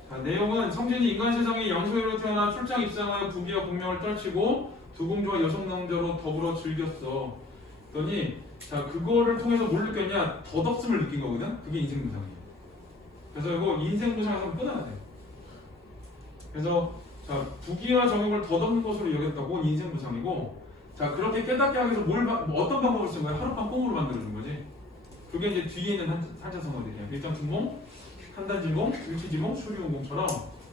자, 내용은 성진이 인간 세상에 양소유로 태어나 출장 입상하여 부귀와 공명을 떨치고 두 공주와 여성 남자로 더불어 즐겼어. 그러니 자, 그거를 통해서 뭘 느꼈냐? 덧없음을 느낀 거거든? 그게 인생무상이야. 그래서 이거 인생무상에서 끊어야 돼. 그래서 자, 부귀와 정욕을 덧없는 것으로 여겼다고 인생무상이고, 자, 그렇게 깨닫게 하기 위해서 어떤 방법을 쓴 거야? 하룻밤 꿈으로 만들어준 거지. 그게 이제 뒤에 있는 한자성어들이야. 일장춘몽, 한단지몽, 일치지몽, 수리운공처럼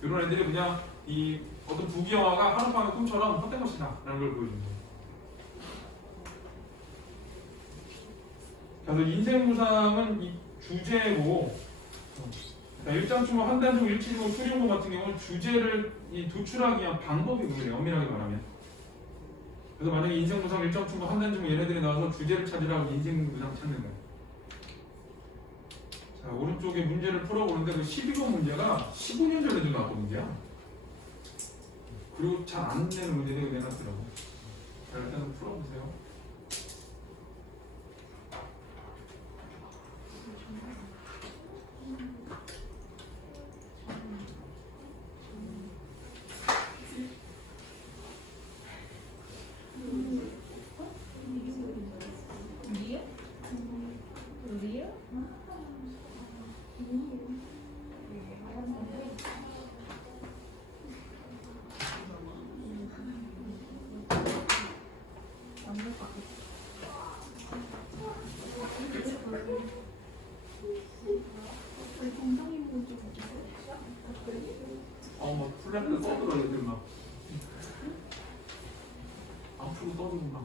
이런 애들이 그냥 이 어떤 부귀영화가 하룻밤의 꿈처럼 헛된 것이다 라는 걸 보여준 거야. 그래서 인생무상은 이 주제고, 일장충목, 한단충목, 일치충목, 수리운공 같은 경우는 주제를 도출하기 위한 방법이고요. 엄밀하게 말하면. 그래서 만약에 인생무상, 일장충목, 한단충목 얘네들이 나와서 주제를 찾으라고 인생무상 찾는 거예요. 자, 오른쪽에 문제를 풀어보는데 그 12번 문제가 15년 전에도 나왔던 문제야. 그리고 잘 안 내는 문제를 내놨더라고. 자, 일단 풀어보세요. 막 플랫을 떠들어 얘들 막 앞으로 떠들고 막.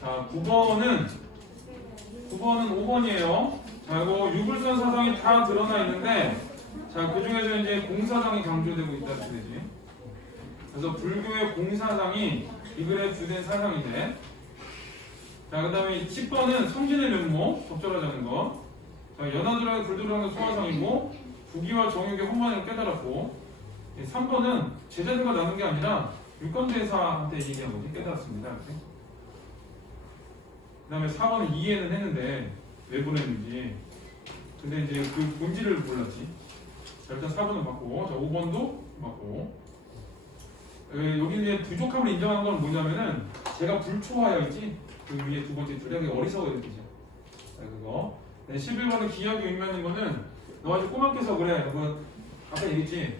자, 9번은 5번이에요. 자, 이거 유불선 사상이 다 드러나 있는데, 자, 그 중에서 이제 공사상이 강조되고 있다 이렇게 되지. 그래서 불교의 공사상이 이 글에 주된 사상인데, 자, 그 다음에 10번은 성진의 면목, 적절하지 않은 거. 자, 연하들에게 불들어가는 소화상이고, 부귀와 정욕의 혼만을 깨달았고, 3번은 제자들과 나눈 게 아니라 유권대사한테 얘기한 거지. 깨달았습니다. 이렇게. 그 다음에 4번은 이해는 했는데 왜 보냈는지, 근데 이제 그 본질을 몰랐지. 자, 일단 4번은 맞고, 자, 5번도 맞고. 여기 이제 부족함을 인정하는 건 뭐냐면은 제가 불초하여 있지. 그 위에 두 번째 줄에 어리석어야 되죠. 자, 그거. 11번은 기억이 의미하는 거는 너 아주 꼬맣게서 그래. 너 아까 얘기했지.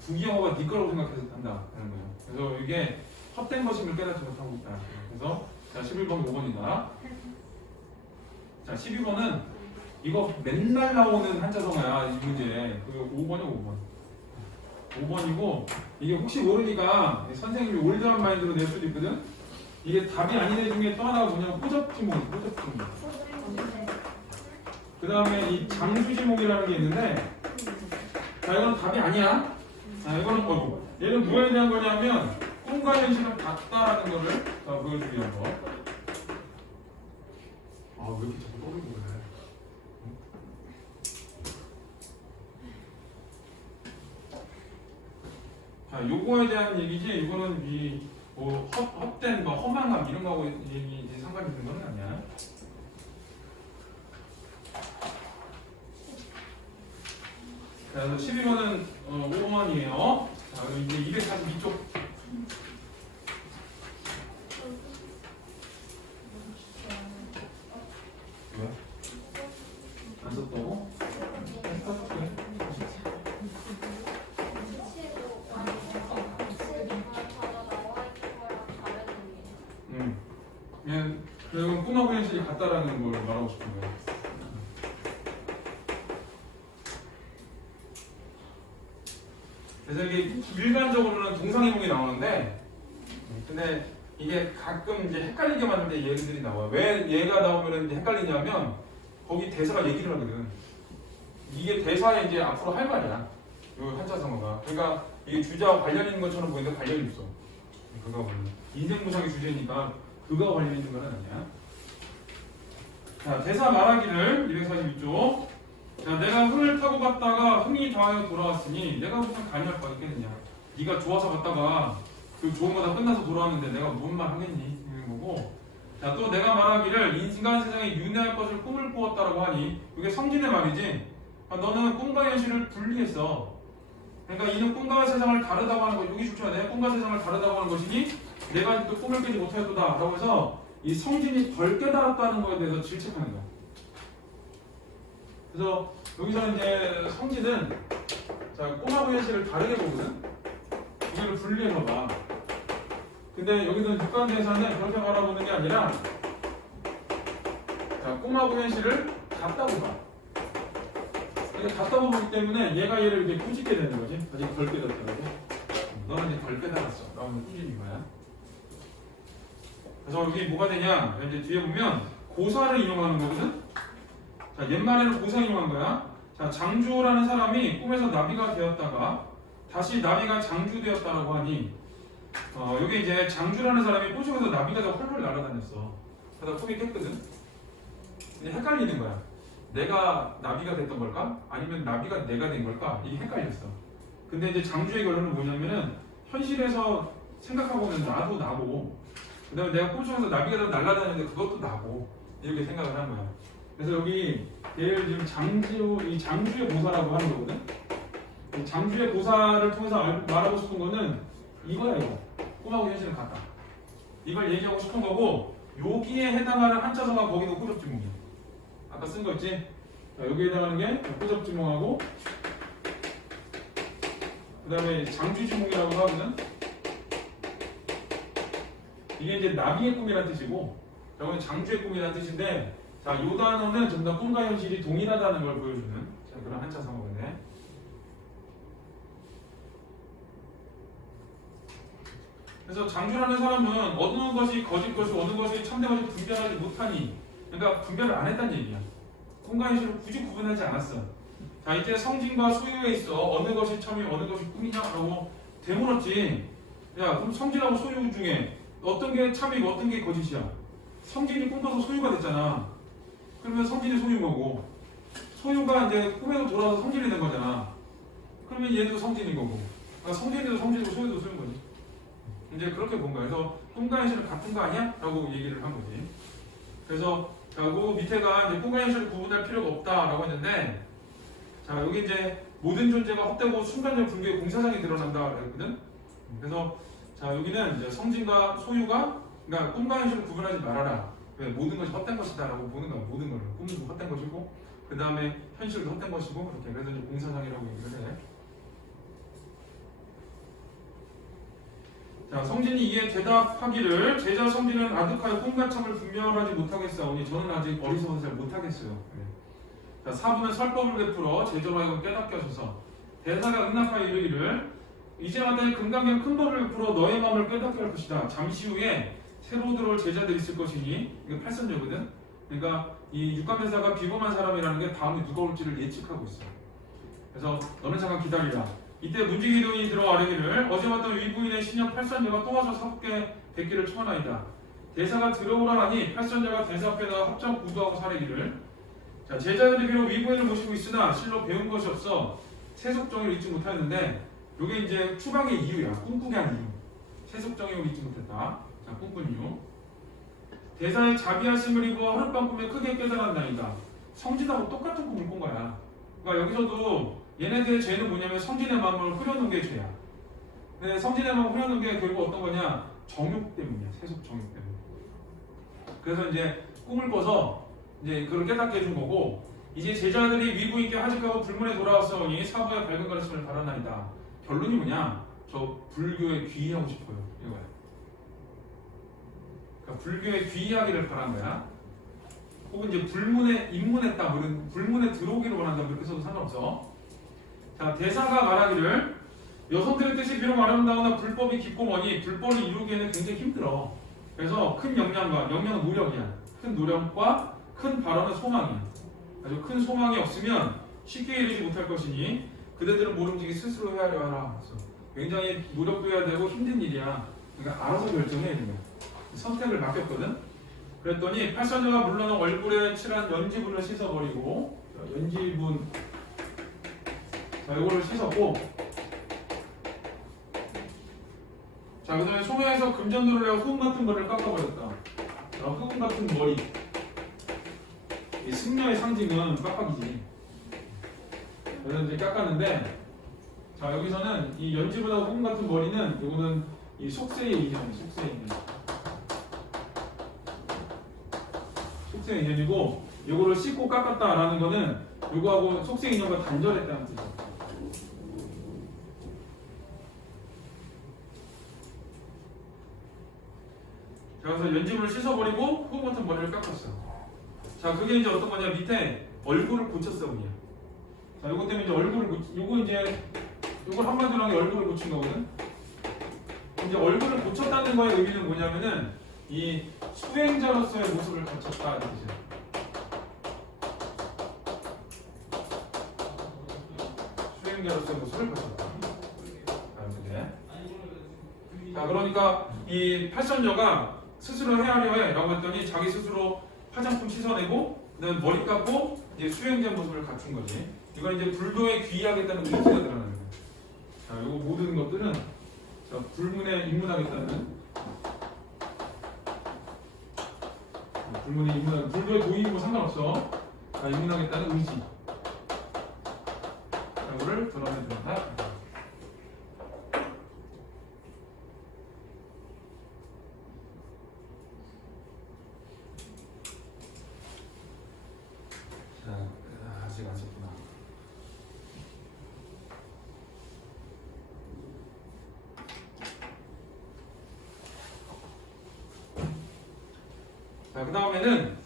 부기영어가 네 거라고 생각해서 한다. 라는 거예요. 그래서 이게 헛된 것임을 깨닫지 못하고 있다. 그래서 자, 11번 5번이다. 자, 12번은 이거 맨날 나오는 한자성어야, 이 문제. 그 5번이야, 5번. 5번이고, 이게 혹시 모르니까 선생님이 올드한 마인드로 낼 수도 있거든? 이게 답이 아닌 애 중에 또 하나가 뭐냐면 호접지목, 호접지목. 그 다음에 이 장수지목이라는 게 있는데, 자, 이거는 답이 아니야. 자, 이거는 뭐고. 얘는 뭐에 대한 거냐면, 꿈과 현실은 같다라는 거를 보여주기 위한 거. 아, 왜 이렇게 자꾸 떠오르는 거야? 자, 요거에 대한 얘기지, 이거는 뭐 헛된 뭐 허망함 이런 거하고 이제 상관이 있는 건 아니야. 자, 그래서 12번은 5번이에요. 자, 그럼 이제 242쪽. 왜? 안 썼다고? 그건 꿈하고 현실이 같다라는 걸 말하고 싶은 거예요. 그래서 이게 일반적으로는 동상이몽이 나오는데, 근데 이게 가끔 이제 헷갈리게 만드는데 얘들이 나와요. 왜 얘가 나오면 이제 헷갈리냐면 거기 대사가 얘기를 하거든. 이게 대사에 이제 앞으로 할 말이야. 요 한자성어가. 그러니까 이게 주자와 관련 있는 것처럼 보이는데 관련이 없어. 그거 보면 인생무상의 주제니까 그거와 관련 있는 건 아니야. 자, 대사 말하기를 242쪽. 자, 내가 흥을 타고 갔다가 흥이 다하여 돌아왔으니 내가 무슨 관여할 거 있겠느냐. 네가 좋아서 갔다가 그 좋은 거 다 끝나서 돌아왔는데 내가 뭔 말 하겠니? 이런 거고. 자, 또 내가 말하기를 인간 세상에 윤회할 것을 꿈을 꾸었다라고 하니 이게 성진의 말이지. 너는 꿈과 현실을 분리했어. 그러니까 이는 꿈과 세상을 다르다고 하는 거, 여기 좋죠. 내 꿈과 세상을 다르다고 하는 것이니 내가 또 꿈을 깨지 못하였다 라고 해서 이 성진이 덜 깨달았다는 거에 대해서 질책하는 거야. 그래서 여기서 이제 성진은 자, 꿈하고 현실을 다르게 보거든. 두 개를 분리해서 봐. 근데 여기서는 육관대사는 그렇게 바라보는 게 아니라 자, 꿈하고 현실을 같다고 봐. 그러니까 같다고 보기 때문에 얘가 얘를 이렇게 꾸짖게 되는 거지. 아직 덜 깨닫더라고. 너는 이제 덜 깨달았어. 라고 꾸짖는 거야. 그래서 여기 뭐가 되냐? 이제 뒤에 보면 고사를 인용하는 거거든. 자, 옛말에는 고사 인용한 거야. 자, 장주라는 사람이 꿈에서 나비가 되었다가 다시 나비가 장주되었다라고 하니 여기 이제 장주라는 사람이 꿈속에서 나비가 되고 헐헐 날아다녔어. 그러다 꿈이 깼거든. 근데 헷갈리는 거야. 내가 나비가 됐던 걸까? 아니면 나비가 내가 된 걸까? 이게 헷갈렸어. 근데 이제 장주의 결론은 뭐냐면은 현실에서 생각하고는 나도 나고 그 다음에 내가 꿈속에서 나비가 되고 날아다녔는데 그것도 나고 이렇게 생각을 한 거야. 그래서 여기 얘를 지금 이 장주의 보사라고 하는 거거든. 이 장주의 보사를 통해서 말하고 싶은 거는 이거야, 이거. 꿈하고 현실은 같다. 이걸 얘기하고 싶은 거고, 여기에 해당하는 한자성어가 거기도 호접지몽이야. 아까 쓴 거 있지? 자, 여기에 해당하는 게 호접지몽하고, 그 다음에 장주지몽이라고 하거든. 이게 이제 나비의 꿈이라는 뜻이고, 여기는 장주의 꿈이라는 뜻인데, 자, 요 단어는 전부 다 꿈과 현실이 동일하다는 걸 보여주는 자, 그런 한자성어인데. 그래서 장주라는 사람은 어느 것이 거짓 것이고 어느 것이 참된 것이 분별하지 못하니, 그러니까 분별을 안 했다는 얘기야. 꿈과 현실을 굳이 구분하지 않았어. 자, 이제 성진과 소유에 있어 어느 것이 참이 어느 것이 꿈이냐라고 되물었지. 야, 그럼 성진하고 소유 중에 어떤 게 참이고 어떤 게 거짓이야? 성진이 꿈꿔서 소유가 됐잖아. 그러면 성진이 소유인 거고, 소유가 이제 꿈에도 돌아서 성진이 된 거잖아. 그러면 얘도 성진인 거고, 그러니까 성진이도 성진이고 소유도 소유인 거지. 이제 그렇게 본 거야. 그래서 꿈과 현실은 같은 거 아니야? 라고 얘기를 한 거지. 그래서 자, 그 밑에가 이제 꿈과 현실을 구분할 필요가 없다라고 했는데, 자, 여기 이제 모든 존재가 헛되고 순간적 불교의 공사상이 드러난다 그랬거든. 그래서 자, 여기는 이제 성진과 소유가, 그러니까 꿈과 현실을 구분하지 말아라. 왜? 모든 것이 헛된 것이다 라고 보는 거야. 모든 거를. 꿈도 헛된 것이고 그 다음에 현실도 헛된 것이고 그렇게. 그래서 이제 공사상이라고 얘기를 해. 자, 성진이 이에 대답하기를 제자 성진은 아득하여 꿈같음을 분별하지 못하겠사오니 저는 아직 어리석어서 잘 못하겠어요. 자, 4분은 설법을 베풀어 제자로 하여금 깨닫게 하셔서 대사가 응답하여 이르기를 이제 마다의 금강경 큰 법을 베풀어 너의 마음을 깨닫게 할 것이다. 잠시 후에 새로 들어올 제자들이 있을 것이니 이거 8선제거든. 그러니까 이 육감대사가 비범한 사람이라는 게 다음에 누가 올지를 예측하고 있어요. 그래서 너는 잠깐 기다리라. 이때 문지기도인이 들어와 아뢰기를 어제 왔던 위부인의 신녀 8선제가 또 와서 사붓게 뵙기를 청하나이다. 대사가 들어오라 하니 8선제가 대사 앞에다가 합장 구두하고 사례기를 자, 제자들이 비록 위부인을 모시고 있으나 실로 배운 것이 없어 세속정의를 잊지 못하였는데 이게 이제 추방의 이유야. 꿈꾸게 한 이유. 세속정의를 잊지 못했다. 자, 꿈꾼 이유. 대사의 자비하심을 입어 하룻밤 꿈에 크게 깨달았나이다. 성진하고 똑같은 꿈을 꾼 거야. 그러니까 여기서도 얘네들의 죄는 뭐냐면 성진의 마음을 흐려놓은 게 죄야. 근데 성진의 마음을 흐려놓은 게 결국 어떤 거냐? 정욕 때문이야. 세속 정욕 때문에. 그래서 이제 꿈을 꿔서 이제 그걸 깨닫게 해준 거고 이제 제자들이 위부인께 하직하고 불문에 돌아왔으니 사부의 밝은 가르침을 바라나이다. 결론이 뭐냐? 저 불교에 귀의하고 싶어요. 이거야. 그러니까 불교에 귀의하기를 바란 거야. 혹은 이제 불문에 입문했다, 뭐 이런 불문에 들어오기를 원한다, 뭐 이렇게 써도 상관없어. 자, 대사가 말하기를 여성들의 뜻이 비록 아름다우나 불법이 깊고 머니 불법을 이루기에는 굉장히 힘들어. 그래서 큰 역량은 노력이야. 큰 노력과 큰 발언은 소망이야. 아주 큰 소망이 없으면 쉽게 이루지 못할 것이니 그대들은 모름지기 스스로 헤아려 하라. 그래서 굉장히 노력도 해야 되고 힘든 일이야. 그러니까 알아서 결정해야 되는 거야. 선택을 맡겼거든. 그랬더니 8선녀가 물러나 얼굴에 칠한 연지분을 씻어버리고 연지분 자 이거를 씻었고 자 그 다음에 소매에서 금전도를 내어 흑음 같은 거를 깎아버렸다. 자, 흑음 같은 머리 이 승려의 상징은 빡빡이지. 그래서 이제 깎았는데 자 여기서는 이 연지분하고 흑음 같은 머리는 이거는 이 속세의 인연이야. 속세의 인연. 속세 인연이고 요거를 씻고 깎았다라는 거는 요거하고 속세 인연과 단절했다는 뜻이에요. 그래서 연지물을 씻어버리고 흑음 같은 머리를 깎았어. 자 그게 이제 어떤 거냐 밑에 얼굴을 고쳤어 그냥. 자 요거 때문에 이제 요거 이제 요걸 한마디로 하면 얼굴을 고친 거거든. 이제 얼굴을 고쳤다는 거의 의미는 뭐냐면은 이 수행자로서의 모습을 갖췄다 이거죠. 수행자로서의 모습을 갖췄다. 자, 그러니까 이 팔선녀가 스스로 헤아려 해라고 했더니 자기 스스로 화장품 씻어내고 그다음에 머리 깎고 이제 수행자 모습을 갖춘 거지. 이건 이제 불교에 귀의하겠다는 의지가 드러나는 거예요. 자, 요 모든 것들은 자, 불문에 입문하겠다는. 불문이 입문하는 불교의 도의이고 상관없어. 자, 입문하겠다는 의지. 이거를 드러내준다. 자, 아직 안 썼구나. 자, 그 다음에는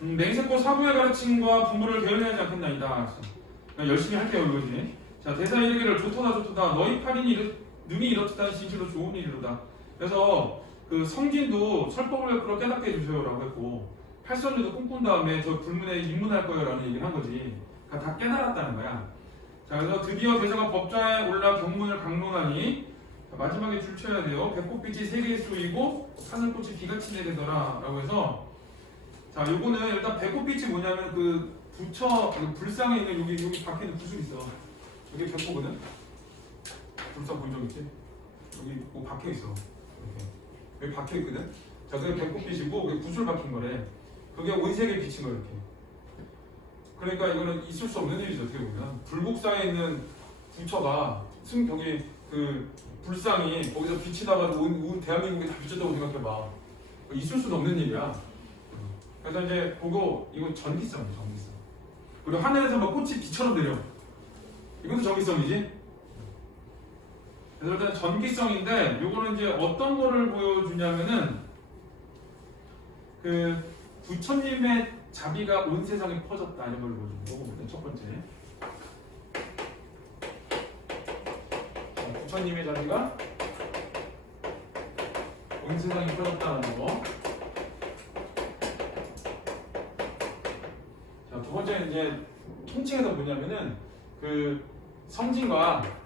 맹세코 사부의 가르침과 분부를 게을리하지 않겠나이다. 그러니까 열심히 할게요 이거지. 자, 대사 이르기를 좋도다 너희 팔인이 눈이 이렇듯한 진실로 좋은 일이로다. 그래서 그 성진도 설법을 베풀어 깨닫게 해주세요라고 했고 팔선녀도 꿈꾼 다음에 저 불문에 입문할 거예요라는 얘기를 한 거지. 그러니까 다 깨달았다는 거야. 자, 그래서 드디어 대사가 법좌에 올라 경문을 강론하니 자, 마지막에 줄 쳐야 돼요. 배꼽빛이 세 개의 수이고 하늘꽃이 비같이 내리더라 라고 해서 자, 요거는 일단 배꼽빛이 뭐냐면 그 부처 그 불상에 있는 여기 밖에 있는 구슬 있어. 여기 배꼽거든. 불상 본 적 있지? 여기 뭐 박혀 있어. 이렇게 여기 박혀 있거든. 자, 그게 배꼽빛이고 그게 구슬 박힌 거래. 그게 온색에 비친 거 이렇게. 그러니까 이거는 있을 수 없는 일이죠 어떻게 보면. 불국사에 있는 부처가 거기 그 불상이 거기서 빛이 나가지고 온 대한민국에 다 비쳤다고 생각해봐. 있을 수도 없는 일이야. 그래서 이제 보고 이거 전기성이야 전기성. 그리고 하늘에서 막 꽃이 비처럼 내려. 이것도 전기성이지. 그래서 일단 전기성인데 요거는 이제 어떤 거를 보여주냐면은 그 부처님의 자비가 온 세상에 퍼졌다 이런 걸 보여주는 거고 일단 첫 번째. 부처님의 자비가 온 세상에 퍼졌다는 거. 자, 두 번째는 이제 통칭해서 뭐냐면은 그 성진과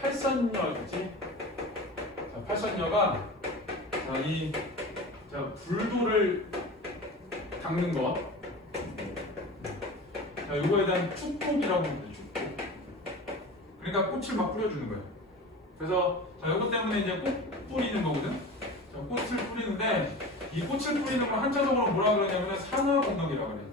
팔선녀겠지? 자, 팔선녀가 불도를 닦는 것. 자, 요거에 대한 축복이라고 합니다. 축복. 그러니까 꽃을 막 뿌려주는 거예요. 그래서 자, 요거 때문에 이제 꽃 뿌리는 거거든. 자, 꽃을 뿌리는데 이 꽃을 뿌리는 걸 한자적으로 뭐라 그러냐면 산화공덕이라고 그래요.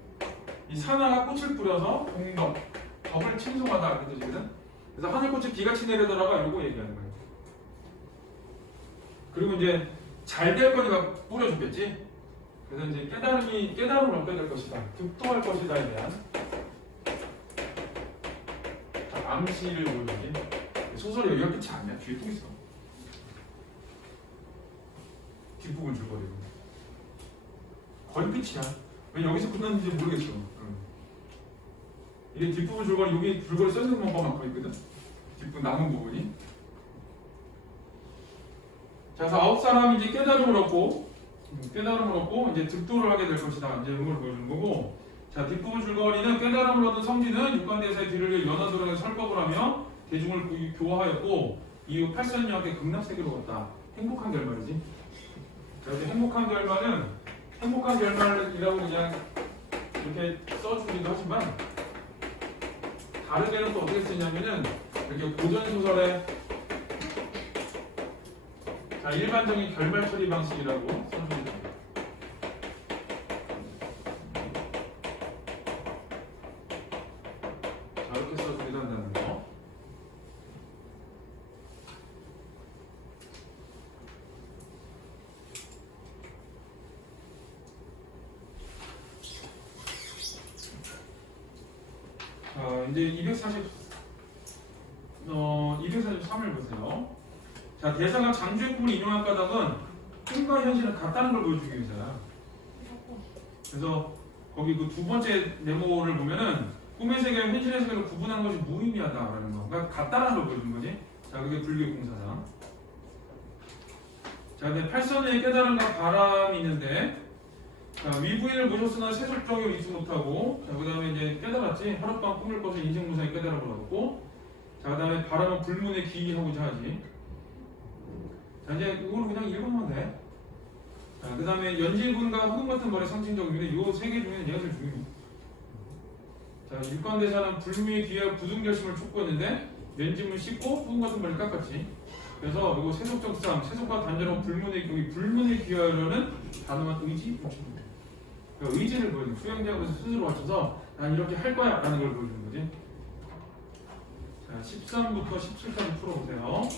이 산화가 꽃을 뿌려서 공덕, 덕을 칭송하다 이런 뜻이거든. 그래서 하늘꽃이 비같이 내리더라가 이러고 얘기하는 거예요. 그리고 이제 잘 될 거니까 뿌려주겠지. 그래서 이제 깨달음을 얻게 될 것이다. 득도할 것이다에 대한 암시를 보여주지. 소설이 여기가 끝이 아니야. 뒤에 또 있어. 뒷부분 줄거리고. 거의 끝이야. 왜 여기서 끝났는지 모르겠어. 이게 뒷부분 줄거리, 여기 줄거리 써있는 것만큼 있거든. 뒷부분 남은 부분이. 자, 그래서 9사람이 이제 깨달음을 얻고 이제 득도를 하게 될 것이다. 이제 이런 걸 보여주는 거고. 자, 뒷부분 줄거리는 깨달음을 얻은 성진은 육관대사의 뒤를 위해 연화도령에 설법을 하며 대중을 교화하였고 이후 팔선녀에게 극락세계로 갔다. 행복한 결말이지. 그래서 행복한 결말이라고 그냥 이렇게 써주기도 하지만 다르게는 또 어떻게 쓰냐면은 이렇게 고전 소설에 자, 일반적인 결말 처리 방식이라고 써주기도 합니다. 자, 이렇게 써주기도 한다는 거. 자, 이제 243을 보세요. 자, 대사가 장주의 꿈을 인용한 까닭은 꿈과 현실은 같다는 걸 보여주기 위해서야. 그래서 거기 그 두 번째 네모를 보면은 꿈의 세계와 현실의 세계를 구분하는 것이 무의미하다라는 거. 그러니까 같다는 걸 보여준 거지. 자, 그게 불교의 공사상. 자, 근데 팔선의 깨달음과 바람이 있는데, 자, 위부인을 모셨으나 세속적으로 이수 못하고, 자, 그 다음에 이제 깨달았지. 하룻밤 꿈을 꿔서 인생무상의 깨달음을 얻고, 자, 그 다음에 바람은 불문에 기이하고자 하지. 자, 이제 이거는 그냥 읽으면 돼. 자, 그 다음에 연질군과 흑음 같은 말의 상징적인데 요 세 개 중에는 얘가 제일 중요해. 자, 육관대사는 불문에 기이하여 굳은 결심을 촉구했는데 연질문 씻고 흑음 같은 말을 깎았지. 그래서 이거 세속적 싸움, 세속과 단절한 불문에 기이하려는 단어만 의지 붙입니다. 그러니까 의지를 보여주는 수행자가 스스로 맞춰서 난 이렇게 할 거야 라는 걸 보여주는 거지. 자, 13부터 17까지 풀어보세요.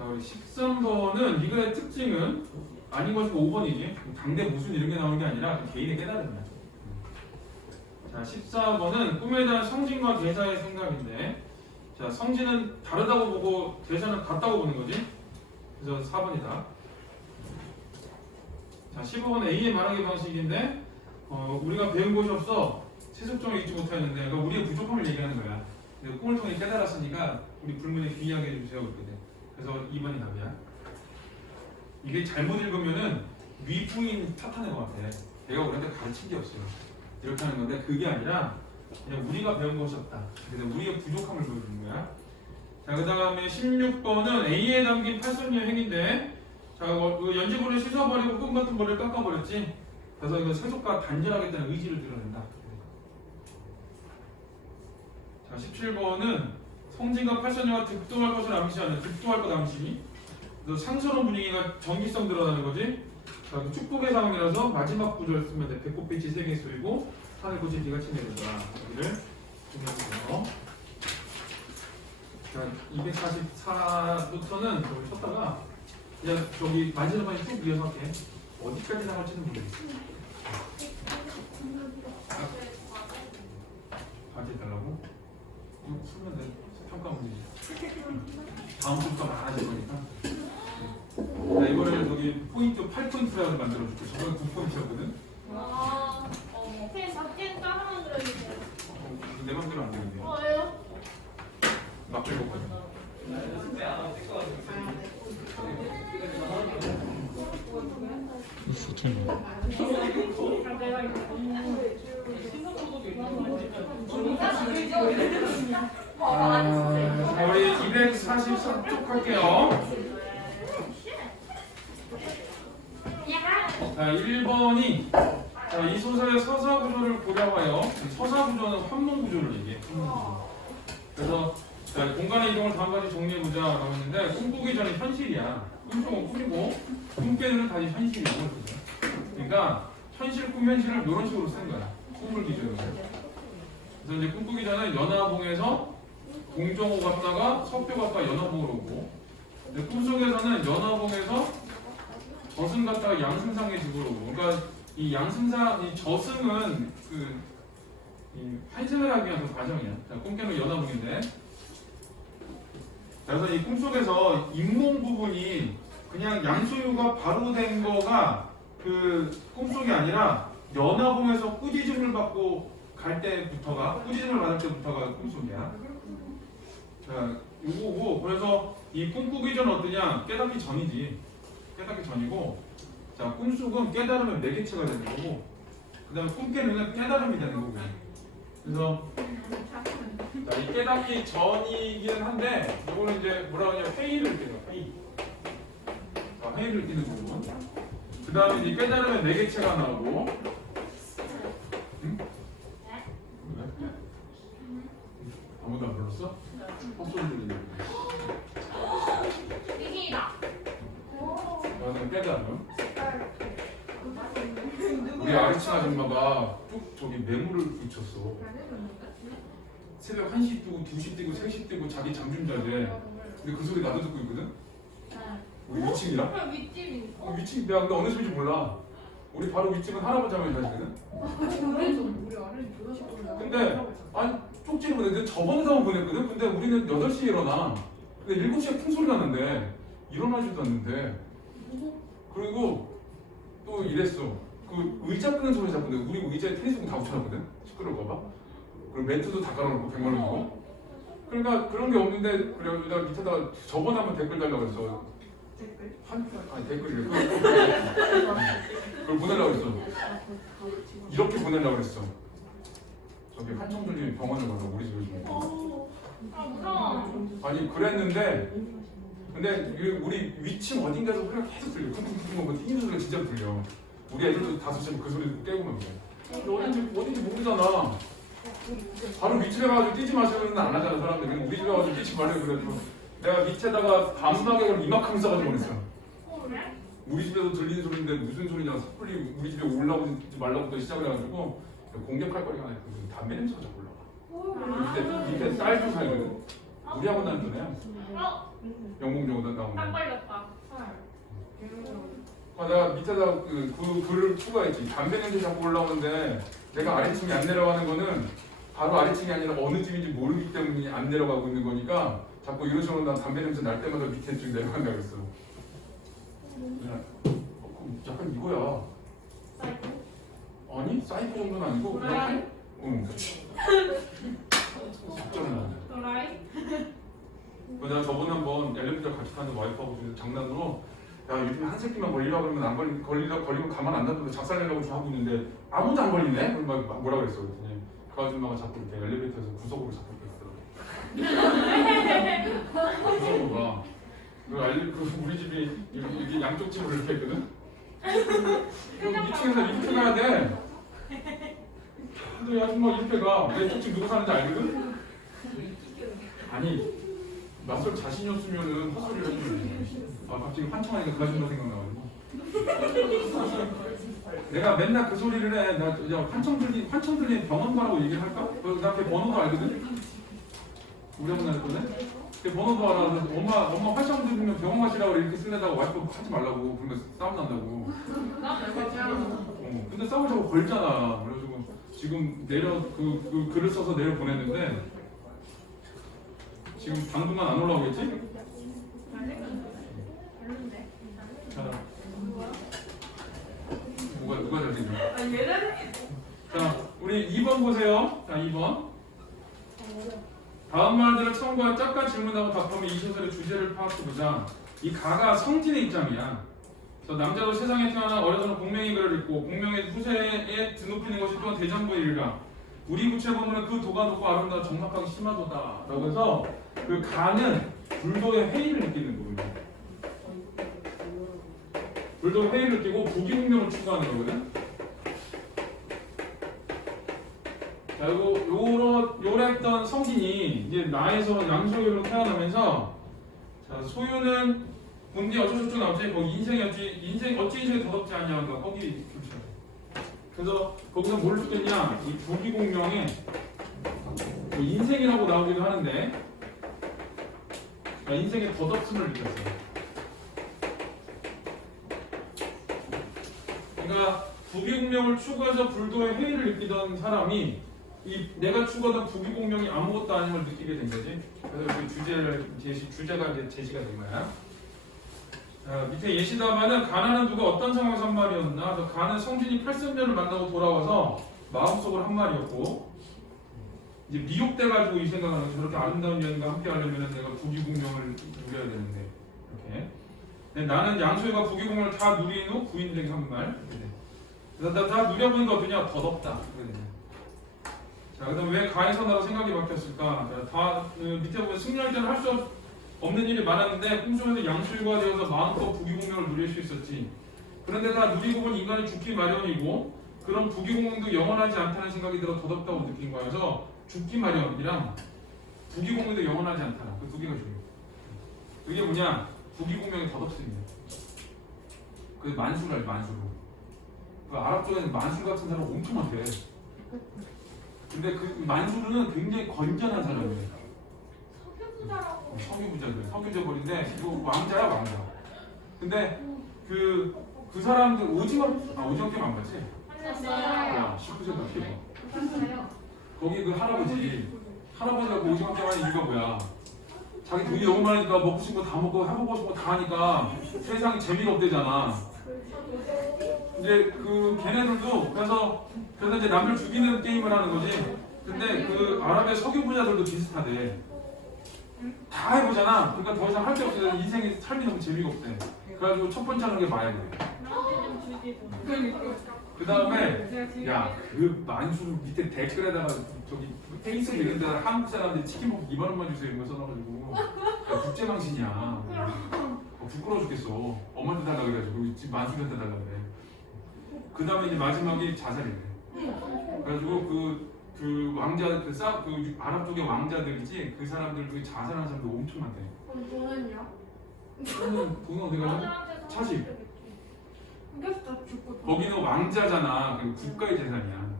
자, 우리 13번은 이거의 특징은 아닌 것이고 5번이지. 당대 무슨 이런 게 나오는 게 아니라 개인의 깨달음이야. 자, 14번은 꿈에 대한 성진과 대사의 생각인데, 자, 성진은 다르다고 보고 대사는 같다고 보는 거지. 그래서 4번이다. 자, 15번은 A의 말하기 방식인데, 우리가 배운 것이 없어 세속정을 잊지 못하였는데, 그러니까 우리의 부족함을 얘기하는 거야. 근데 꿈을 통해 깨달았으니까 우리 불문에 귀하게 해주세요. 그랬거든. 그래서 2번이 답이야. 이게 잘못 읽으면은 위부인 탓하는 것 같아. 내가 우리한테 가르친 게 없어요. 이렇게 하는 건데 그게 아니라 그냥 우리가 배운 것이 없다. 그래서 우리의 부족함을 보여주는 거야. 자, 그 다음에 16번은 A에 담긴 8선녀 행인데, 자, 그 연지부를 씻어버리고 꿈 같은 머리를 깎아버렸지. 그래서 이거 세속과 단절하겠다는 의지를 드러낸다. 자, 17번은 성진과 8선녀가 득도할 것을 암시하는 득도할 것 암시. 그래서 상스러운 분위기가 정기성 드러나는 거지. 자, 그 축복의 상황이라서 마지막 구절 쓰면 돼. 배꼽빛이 3개 쏘이고 하늘꽃이 비가 챙겨주더라. 여기를 정리해주세요. 자, 244부터는 저기 쳤다가 그냥 저기 마지막에 쭉 이어서 할게. 어디까지 나갈지는 모르겠어. 바지 달라고? 풀면 돼. 평가 문제지. 다음 주부터 많아질 거니까. 자, 이거를 저기 포인트 8포인트라고 만들어줄게. 저건 9포인트였거든. 펜 밖에 따로 만들어주세요. 내 맘대로 안 되는데. 왜요? 막걸 먹거든. 우리 244쪽 할게요. 자, 1번이 자, 이 소설의 서사 구조를 고려하여 서사 구조는 환문 구조를 얘기해. 그래서 자, 공간의 이동을 다음 가지 정리해보자 라고 했는데, 꿈꾸기 전에 현실이야. 꿈속은 꿈이고 꿈 깨는 다시 현실이고. 그러니까 현실, 꿈, 현실을 이런 식으로 쓴 거야. 꿈을 기준으로. 그래서 이제 꿈꾸기 전에 연화봉에서 공정호 갔다가 석표 갔다가 연화봉으로 오고, 꿈속에서는 연화봉에서 저승 갔다가 양승상의 집으로 오고. 그러니까 이 양승상, 이 저승은 이 환생을 하기 위한 그 과정이야. 자, 꿈 깨는 연화봉인데, 그래서 이 꿈속에서 잇몸 부분이 그냥 양소유가 바로 된 거가 그 꿈속이 아니라 연화봉에서 꾸짖음을 받고 갈 때부터가, 꾸짖음을 받을 때부터가 꿈속이야. 자, 요거고, 그래서 이 꿈꾸기 전 어떠냐? 깨닫기 전이지. 깨닫기 전이고, 자, 꿈속은 깨달으면 매개체가 되는 거고, 그 다음에 꿈 깨는 깨달음이 되는 거고. 그래서 자, 이 깨닫기 전이긴 한데, 이거는 이제 뭐라고 하냐, 회의를 깨요, 회의. 자, 회의를 끼는 부분. 그 다음에 이제 깨달으면 매개체가 나오고. 응? 왜? 아무도 안 불렀어? 헛소리 들리네. 미기다. 나는 깨달음. 우리 아르친 아줌마가 쭉 저기 메모를 붙였어. 새벽 1시 뜨고 2시 뜨고 3시 뜨고 자기 잠 좀 자재. 근데 그 소리 나도 듣고 있거든? 우리 위층이랑? 그럼 윗집인. 위층 내가 근데 어느 집인지 몰라. 우리 바로 위층은 할아버지 할머니 사시거든? 근데 아니 쪽지를 보냈는데 저번에도 보냈거든? 근데 우리는 8시에 일어나. 근데 7시에 큰 소리 나는데 일어나지도 않는데. 그리고 또 이랬어. 그 의자 끄는 소리 잡는데 우리 의자에 테니스공 다 붙여놨거든? 시끄러울까봐. 그리고 매트도 다 깔아놓고 100만 원 주고. 그러니까 그런 게 없는데, 그래 내가 밑에다가 저번에 한번 댓글 달라고 그랬어. 댓글? 아니 댓글이래. 그걸 보내려고 그랬어. 이렇게 보내려고 그랬어. 저기 한청준이 병원을 가서 우리 집에 좀. 아, 무서워. 아니 그랬는데, 근데 우리 위층 어딘가에서 소리가 계속 들려. 쿵쿵쿵쿵 뭐 튀는 소리가 진짜 들려. 우리 애들도 5시에 그 소리 깨고 막 그래. 어딘지 모르잖아. 바로 위층에 가가지고 뛰지 마시고는 안 하잖아 사람들이. 근데 우리 집에 가서 뛰지 말라고 그래도 내가 밑에다가 방수가격을 이만큼 써가지고 그랬어. 그래? 우리 집에도 들리는 소리인데 무슨 소리냐, 섣불리 우리 집에 올라오지 말라고부터 시작을 해가지고 공격할 거리가 아니고 담배 냄새가 자꾸 올라가. 밑에 쌀도 살거든. 우리하고 난 거네. 영공 정도 딱 나오네. 걸렸다. 내가 밑에다 그 글을 추가했지. 담배 냄새 자꾸 올라오는데 내가 아래층이 안 내려가는 거는 바로 아래층이 아니라 어느 집인지 모르기 때문에 안 내려가고 있는 거니까 자꾸 이런 식으로 난 담배 냄새 날 때마다 밑에 쭉 내려간다고 했어. 약간 이거야. 아니 사이코 정도는 아니고 도라이? 응 그렇지. 적절히 나오네. 도라이? 내가 저번에 한번 엘리베이터 같이 타는 와이프하고 좀 장난으로 야 요즘에 한 새끼만 걸리려고 그러면 안 걸리면 가만 안 놔두고 작살내려고 좀 하고 있는데 아무도 안 걸리네? 그럼 막 뭐라 그랬어 그랬더니 그 아줌마가 자꾸 이렇게 엘리베이터에서 구석으로 자꾸 이렇게 하더라고. 구석으로 그 우리 집이 여기 양쪽 집으로 이렇게 했거든? 2층에서 이렇게 가야 돼. 근데 이 아줌마 이렇게 가. 내 쪽집 누구 사는지 알거든? 아니 낯설 자신이 없으면은 헛소리를 해주면 아 갑자기 환청하니까 그 아줌마 생각나가지고 내가 맨날 그 소리를 해. 나 환청 들리는 병원 가라고 얘기를 할까? 나 걔 번호도 알거든? 우리 엄마 했거든? 걔 번호도 알아. 그래서 엄마 환청 들리면 병원 가시라고 이렇게 쓰려다가 와이프 하지 말라고 그러면 싸움 난다고. 근데 싸움을 자꾸 걸잖아. 그래가지고 지금 그 글을 써서 내려 보냈는데 지금 당분간 안 올라오겠지? 자, 누가 잘생겨? 자, 우리 2번 보세요. 자, 2번. 다음 말들을 참고해 짝과 질문하고 답하면 이 소설의 주제를 파악해보자. 이 가가 성진의 입장이야. 그래서 남자도 세상에 태어나 어려서는 공명의 글을 읽고 공명의 후세에 드높이는 것이 또한 대장부의 일가. 우리 부채 보면 그 도가 높고 아름다워 정막하기 심하도다. 라고 해서 그 가는 불도의 회의를 느끼는 거거든요. 불도의 회의를 느끼고 부기공명을 추구하는 거거든. 자, 요랬던 성진이 이제 나에서 양소유로 태어나면서 자, 소유는 본디 어쩌고저쩌고 나오지. 거기 인생 어찌 인생이 더럽지 않냐가 거기 그렇죠. 그래서 거기서 뭘 느꼈냐? 이 부기공명에 뭐 인생이라고 나오기도 하는데 자, 인생의 덧없음을 느꼈어요. 그러니까 부기공명을 추구해서 불도의 회의를 느끼던 사람이 내가 추구하던 부기공명이 아무것도 아님을 느끼게 된 거지. 그래서 그 주제가 이제 제시가 된 거야. 자, 밑에 예시다마는 가나는 누가 어떤 상황에서 한 말이었나? 그래서 가는 성진이 8선녀를 만나고 돌아와서 마음속으로 한 말이었고 이제 미혹돼가지고 이 생각하는 거죠. 저렇게 아름다운 여인과 함께 하려면 내가 부기공명을 누려야 되는데 이렇게. 근데 나는 양소희가 부기공명을 다 누린 후 부인에게 한 말. 그래서 다 누려보는 거 어떠냐? 덧없다. 자, 그다음 왜 가에서 나로 생각이 바뀌었을까? 자, 밑에 보면 승려할 때는 할 수 없는 일이 많았는데 꿈속에서 양수유가 되어서 마음껏 부기공명을 누릴 수 있었지. 그런데 다 누리고 본 인간이 죽기 마련이고 그런 부기공명도 영원하지 않다는 생각이 들어 덧없다고 느낀 거야. 그래서 죽기 마련이랑 부기공명도 영원하지 않다. 그 두 개가 중요해. 그게 뭐냐? 부기공명이 덧없습니다. 그 만수를 만수로. 그 아랍 쪽에는 만수 같은 사람 엄청 많대. 근데 그 만수르는 굉장히 건전한 사람이에요. 석유부자들인데 이거 왕자야 왕자. 근데 그 사람들 오징어 게임 안 봤지? 야 19세다 피해. 거기 그 할아버지가 그 오징어 게임 하는 이유가 뭐야? 자기 돈이 너무 많으니까 먹고 싶은 거 다 먹고 해보고 싶은 거 다 하니까 세상에 재미가 없대잖아. 이제 그 걔네들도 그래서 이제 남들 죽이는 게임을 하는 거지. 근데 그 아랍의 석유 부자들도 비슷하대. 다 해보잖아. 그러니까 더 이상 할 게 없어. 인생이 삶이 너무 재미가 없대. 그래가지고 첫 번째 하는 게 마약이야. 그 다음에 야 그 만수 밑에 댓글에다가 저기 페이스북 이런 데다가 한국 사람들이 치킨 먹고 2만 원만 주세요 이런 거 써놔가지고 야 국제망신이야. 부끄러워 죽겠어. 엄마한테 달라 그래가지고 지금 만수한테 달라 그래. 그 다음에 이제 마지막이 자살이래. 그래가지고 그 왕자 그 아랍 쪽의 왕자들이지 그 사람들 중에 자살하는 사람들 엄청 많대. 돈은 어디 가냐? 차식. 거기는 왕자잖아. 국가의 재산이야.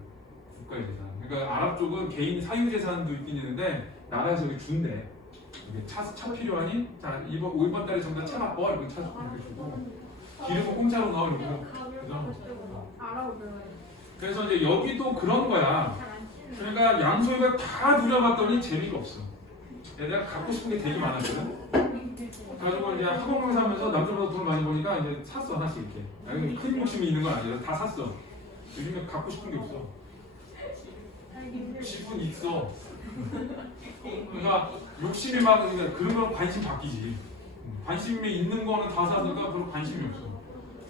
국가의 재산. 그러니까 아랍 쪽은 개인 사유 재산도 있긴 있는데 나라에서 준대. 이게 차 필요하니? 자, 이번 달에 전부 다 차 바꿔. 이렇게 차 이렇게 주고. 기름은 공짜로 넣어. 이러고. 그죠? 알아고 배워요. 그래서 이제 여기도 그런 거야. 잘안 치는. 그러니까 양소희가 다 누려봤더니 재미가 없어. 내가 갖고 싶은 게 되게 많았거든. 그래가지고 이제 학원 강사하면서 남들보다 돈을 많이 버니까 이제 샀어 하나씩 이렇게. 아니, 큰 욕심이 있는 건 아니라 다 샀어. 요즘에 갖고 싶은 게 없어. 집은 있어. 그러니까 욕심이 막 그러니까 그런 거 관심 바뀌지. 관심이 있는 거는 다 사니까 별로 관심이 없어.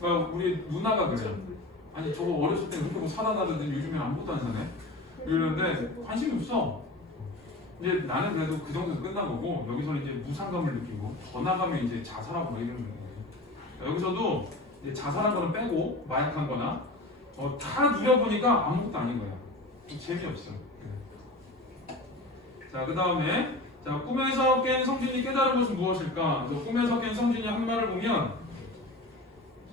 그러니까 우리 누나가 그래. 아니 저거 어렸을 때 그렇게 뭐 사다 놔두더니 요즘에 아무것도 안 사네. 이러는데 관심이 없어. 이제 나는 그래도 그 정도에서 끝난 거고 여기서는 이제 무상감을 느끼고 더 나가면 이제 자살하고 막 이러는 거예요. 여기서도 이제 자살한 거는 빼고 마약한 거나 다 누려보니까 아무것도 아닌 거야. 재미없어. 자, 그 다음에 자 꿈에서 깬 성진이 깨달은 것은 무엇일까? 그래서 꿈에서 깬 성진이 한 말을 보면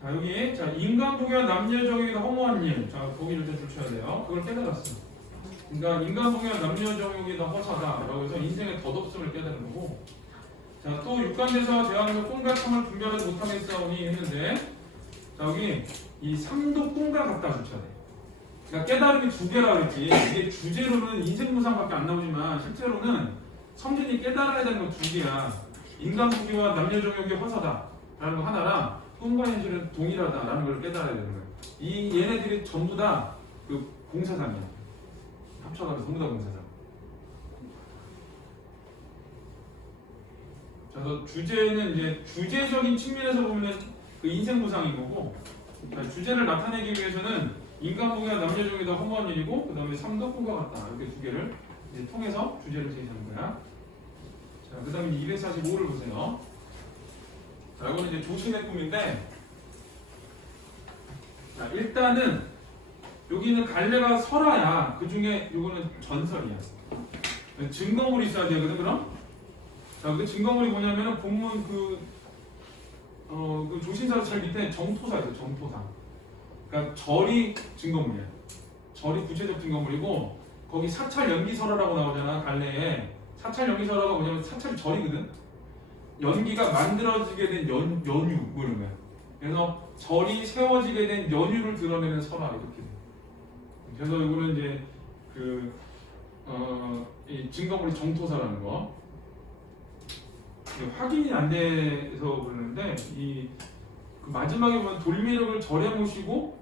자 여기 자 인간 보기와 남녀 정욕이다 허무한 일. 자 거기를 좀 붙여야 돼요. 그걸 깨달았어. 그러니까 인간 보기와 남녀 정욕이다 허사다라고 해서 인생의 덧없음을 깨달은 거고. 자 또 육간대사와 대화하면서 꿈과 참을 분별하지 못하겠사오니 했는데 자 여기 이 삼도 꿈과 같다 붙여야 돼. 그러니까 깨달음이 두 개라 그랬지. 이게 주제로는 인생무상밖에 안 나오지만 실제로는 성진이 깨달아야 되는 건 두 개야. 인간 부귀와 남녀 정욕의 허사다라는 거 하나랑 꿈과 현실은 동일하다라는 걸 깨달아야 되는 거야. 이 얘네들이 전부 다 그 공사장이야. 합쳐가지고 전부 다 공사장. 그래서 주제는 이제 주제적인 측면에서 보면 그 인생무상인 거고, 그러니까 주제를 나타내기 위해서는 인간 부귀와 남녀 정욕이 다 허무한 일이고, 그 다음에 삼도 꿈과 같다. 이렇게 두 개를 이제 통해서 주제를 제시하는 거야. 자, 그 다음에 245를 보세요. 자, 이거는 이제 조신의 꿈인데, 자, 일단은 여기는 갈래가 설화야. 그 중에 이거는 전설이야. 증거물이 있어야 되거든, 그럼? 자, 그 증거물이 뭐냐면은 본문 그 조신사로 제일 밑에 정토사 있어요, 정토사. 그러니까 절이 증거물이야. 절이 구체적 증거물이고, 거기 사찰 연기설화라고 나오잖아, 갈래에. 사찰 연기설화가 뭐냐면 사찰이 절이거든. 연기가 만들어지게 된 연유 뭐 이런 거야. 그래서 절이 세워지게 된 연유를 드러내는 설화 이렇게 돼. 그래서 이거는 이제 이 증거물이 정토사라는 거. 확인이 안 돼서 그러는데 그 마지막에 보면 돌미륵을 절에 모시고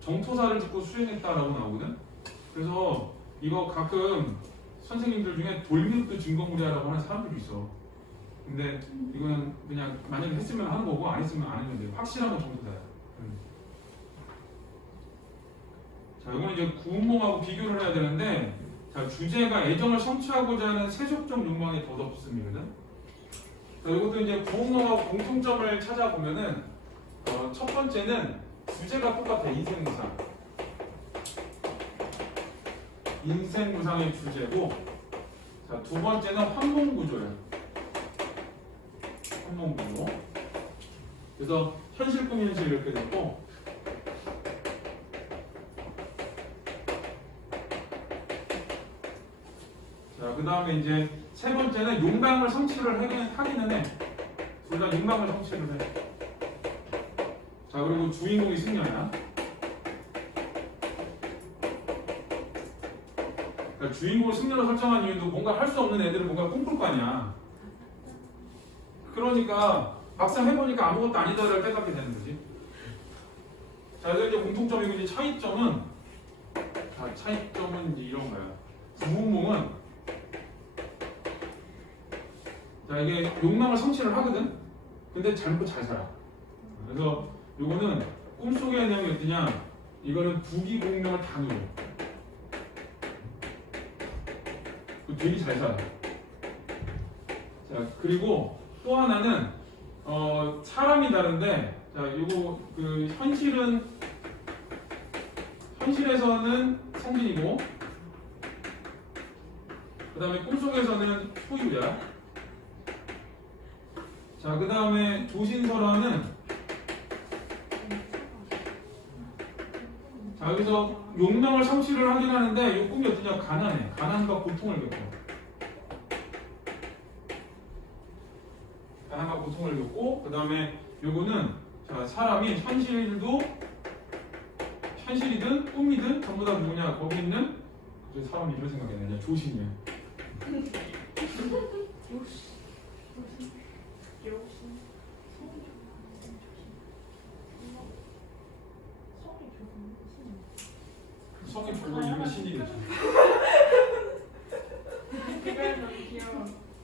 정토사를 듣고 수행했다라고 나오거든. 그래서 이거 가끔 선생님들 중에 돌미륵도 증거물이라고 하는 사람들이 있어. 근데 이거는 그냥 만약에 했으면 하는 거고 안 했으면 안 했는데 확실한 건 정토사야. 자, 이거는 이제 구운몽하고 비교를 해야 되는데, 자, 주제가 애정을 성취하고자 하는 세속적 욕망의 덧없음이거든. 자, 이것도 이제 구운몽하고 공통점을 찾아보면은 첫 번째는 주제가 똑같아. 인생무상. 인생무상의 주제고, 자, 두 번째는 환몽구조야. 환몽구조. 그래서 현실 꿈 현실 이렇게 됐고, 자, 그 다음에 이제 세 번째는 용방을 성취를 하기는 해. 둘 다 용방을 성취를 해. 자, 그리고 주인공이 승려야. 그러니까 주인공을 승려로 설정한 이유도 뭔가 할 수 없는 애들은 뭔가 꿈꿀 거 아니야. 그러니까 막상 해보니까 아무것도 아니다를 깨닫게 되는 거지. 자, 이제 공통점이고 이제 차이점은, 자, 차이점은 이제 이런 거야. 구운몽은 자, 이게 욕망을 성취를 하거든? 근데 잘 살아. 그래서 요거는 꿈속의 내용이 어떠냐? 이거는 부귀공명을 다 누려. 되게 잘 살아. 자, 그리고 또 하나는, 사람이 다른데, 자, 요거, 현실에서는 성진이고, 그 다음에 꿈속에서는 소유야. 자, 그 다음에 조신설화는 자, 여기서 욕망을 성취를 하긴 하는데 이 꿈이 어떠냐? 가난해. 가난과 고통을 겪어. 다양한 고통을 겪고 그 다음에 요거는 자 사람이 현실이든 꿈이든 전부 다 누구냐 거기 있는 그 사람 이름 생각이 안 나냐 조신이야. 성이 조고 이름이 신이겠지.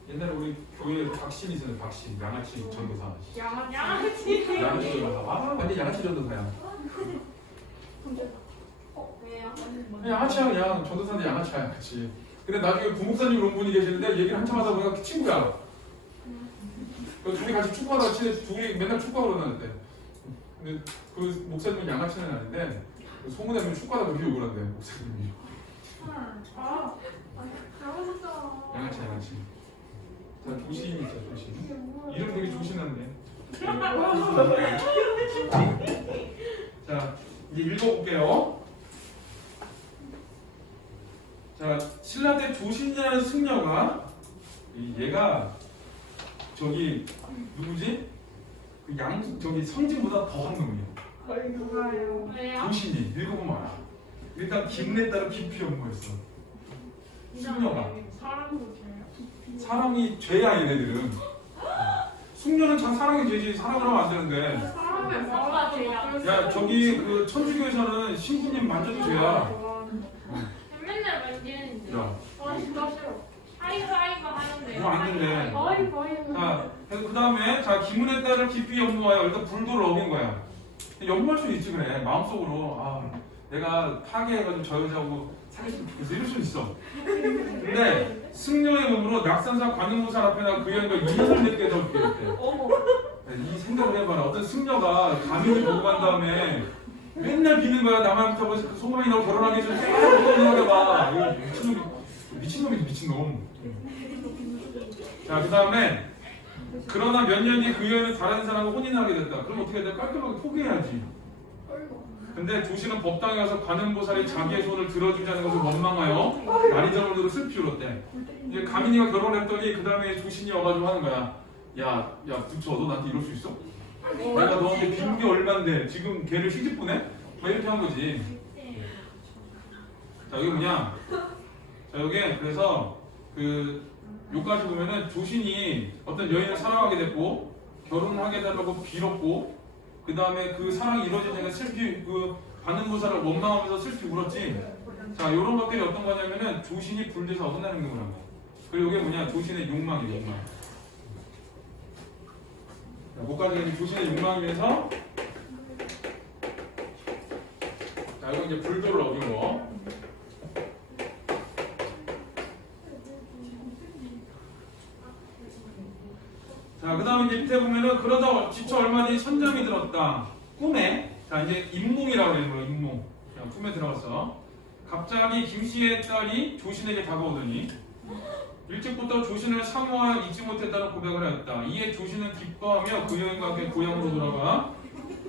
옛날에 우리 교회에 박신이 있었는데 박신 양아치 전도사. 양아치. 양아치 전도사. 아 완전 양아치 전도사야. 왜요? 양아치야 그냥 전도사인데 양아치야 그치. 근데 나중에 부목사님 그런 분이 계시는데 얘기를 한참 하다 보니까 친구야. 그 둘이 같이 축구하다가 둘이 맨날 축구하러 다녔대. 근데 그 목사님은 양아치는 아닌데 그 소문내면 축구하다 그렇게 욕을 한대 목사님이. 양아치. 자 조신이 있죠 조신. 이름 되게 조신한데. 자 이제 읽어볼게요. 자 신라 때 조신이라는 승려가 얘가 저기 누구지? 저기 성진보다 더한 놈이야. 왜요? 조신이 읽어보면 알아. 일단 김내 따라 깊이 연구했어. 승려가 사랑이 죄야 얘네들은. 숙녀는 참 사랑이 죄지 사랑을 하면 안 되는데. 야 저기 그 천주교에서는 신부님 만져도 죄야. 맨날 만지는데. 야. 진짜 싫어. 아이고 하는데. 뭐 안 된대. 거의. 자, 그 다음에 자 기문의 딸을 깊이 연구하여 일단 불도를 어긴 거야. 연구할 수 있지 그래. 마음속으로 아 내가 파괴해가지고 저 여자하고 사귀었으면 좋겠어 이럴 수 있어. 근데 승려의 몸으로 낙산사 관음보살 앞에다 그 여인과 인연을 맺게 해줄게 이랬대. 이 생각을 해봐라. 어떤 승려가 가민을 보고 간 다음에 맨날 비는 거야. 나만부터 소금이 너 결혼하기 전에 생각해봐. 이거 미친놈이지 미친놈. 자 그 다음에 그러나 몇 년 뒤 그 여인은 다른 사람과 혼인하게 됐다. 그럼 어떻게 해야 돼? 깔끔하게 포기해야지. 근데 조신은 법당에 가서 관음보살이 자기의 손을 들어주자는 것을 원망하여 나리점을 들어 슬피 울었대. 이제 가민이가 결혼했더니 그 다음에 조신이 와가지고 하는 거야. 야 부처 너 나한테 이럴 수 있어? 내가 너한테 빈 게 얼만데 지금 걔를 시집 보내? 막 이렇게 한 거지. 자 여기 뭐냐? 자 여기 그래서 그 여기까지 보면은 조신이 어떤 여인을 사랑하게 됐고 결혼을 하게 해달라고 빌었고 그 다음에 그 사랑이 이루어지니까 슬피 그 관음보살을 원망하면서 슬피 울었지. 자 이런 것들이 어떤 거냐면은 조신이 불돼서 어긋나는 경우라고. 그리고 이게 뭐냐 조신의 욕망이에요. 욕망. 자, 뭐까지 조신의 욕망이면서 자 이거 이제 불도를 어긴 거. 자, 그 다음에 이제 밑에 보면은 그러다 지쳐 얼마 뒤 천장이 들었다. 꿈에. 자, 이제 임몽이라고 그러는 거예요, 임몽. 자, 꿈에 들어갔어. 갑자기 김씨의 딸이 조신에게 다가오더니 일찍부터 조신을 사모하여 잊지 못했다는 고백을 하였다. 이에 조신은 기뻐하며 그 여인과 함께 고향으로 돌아가.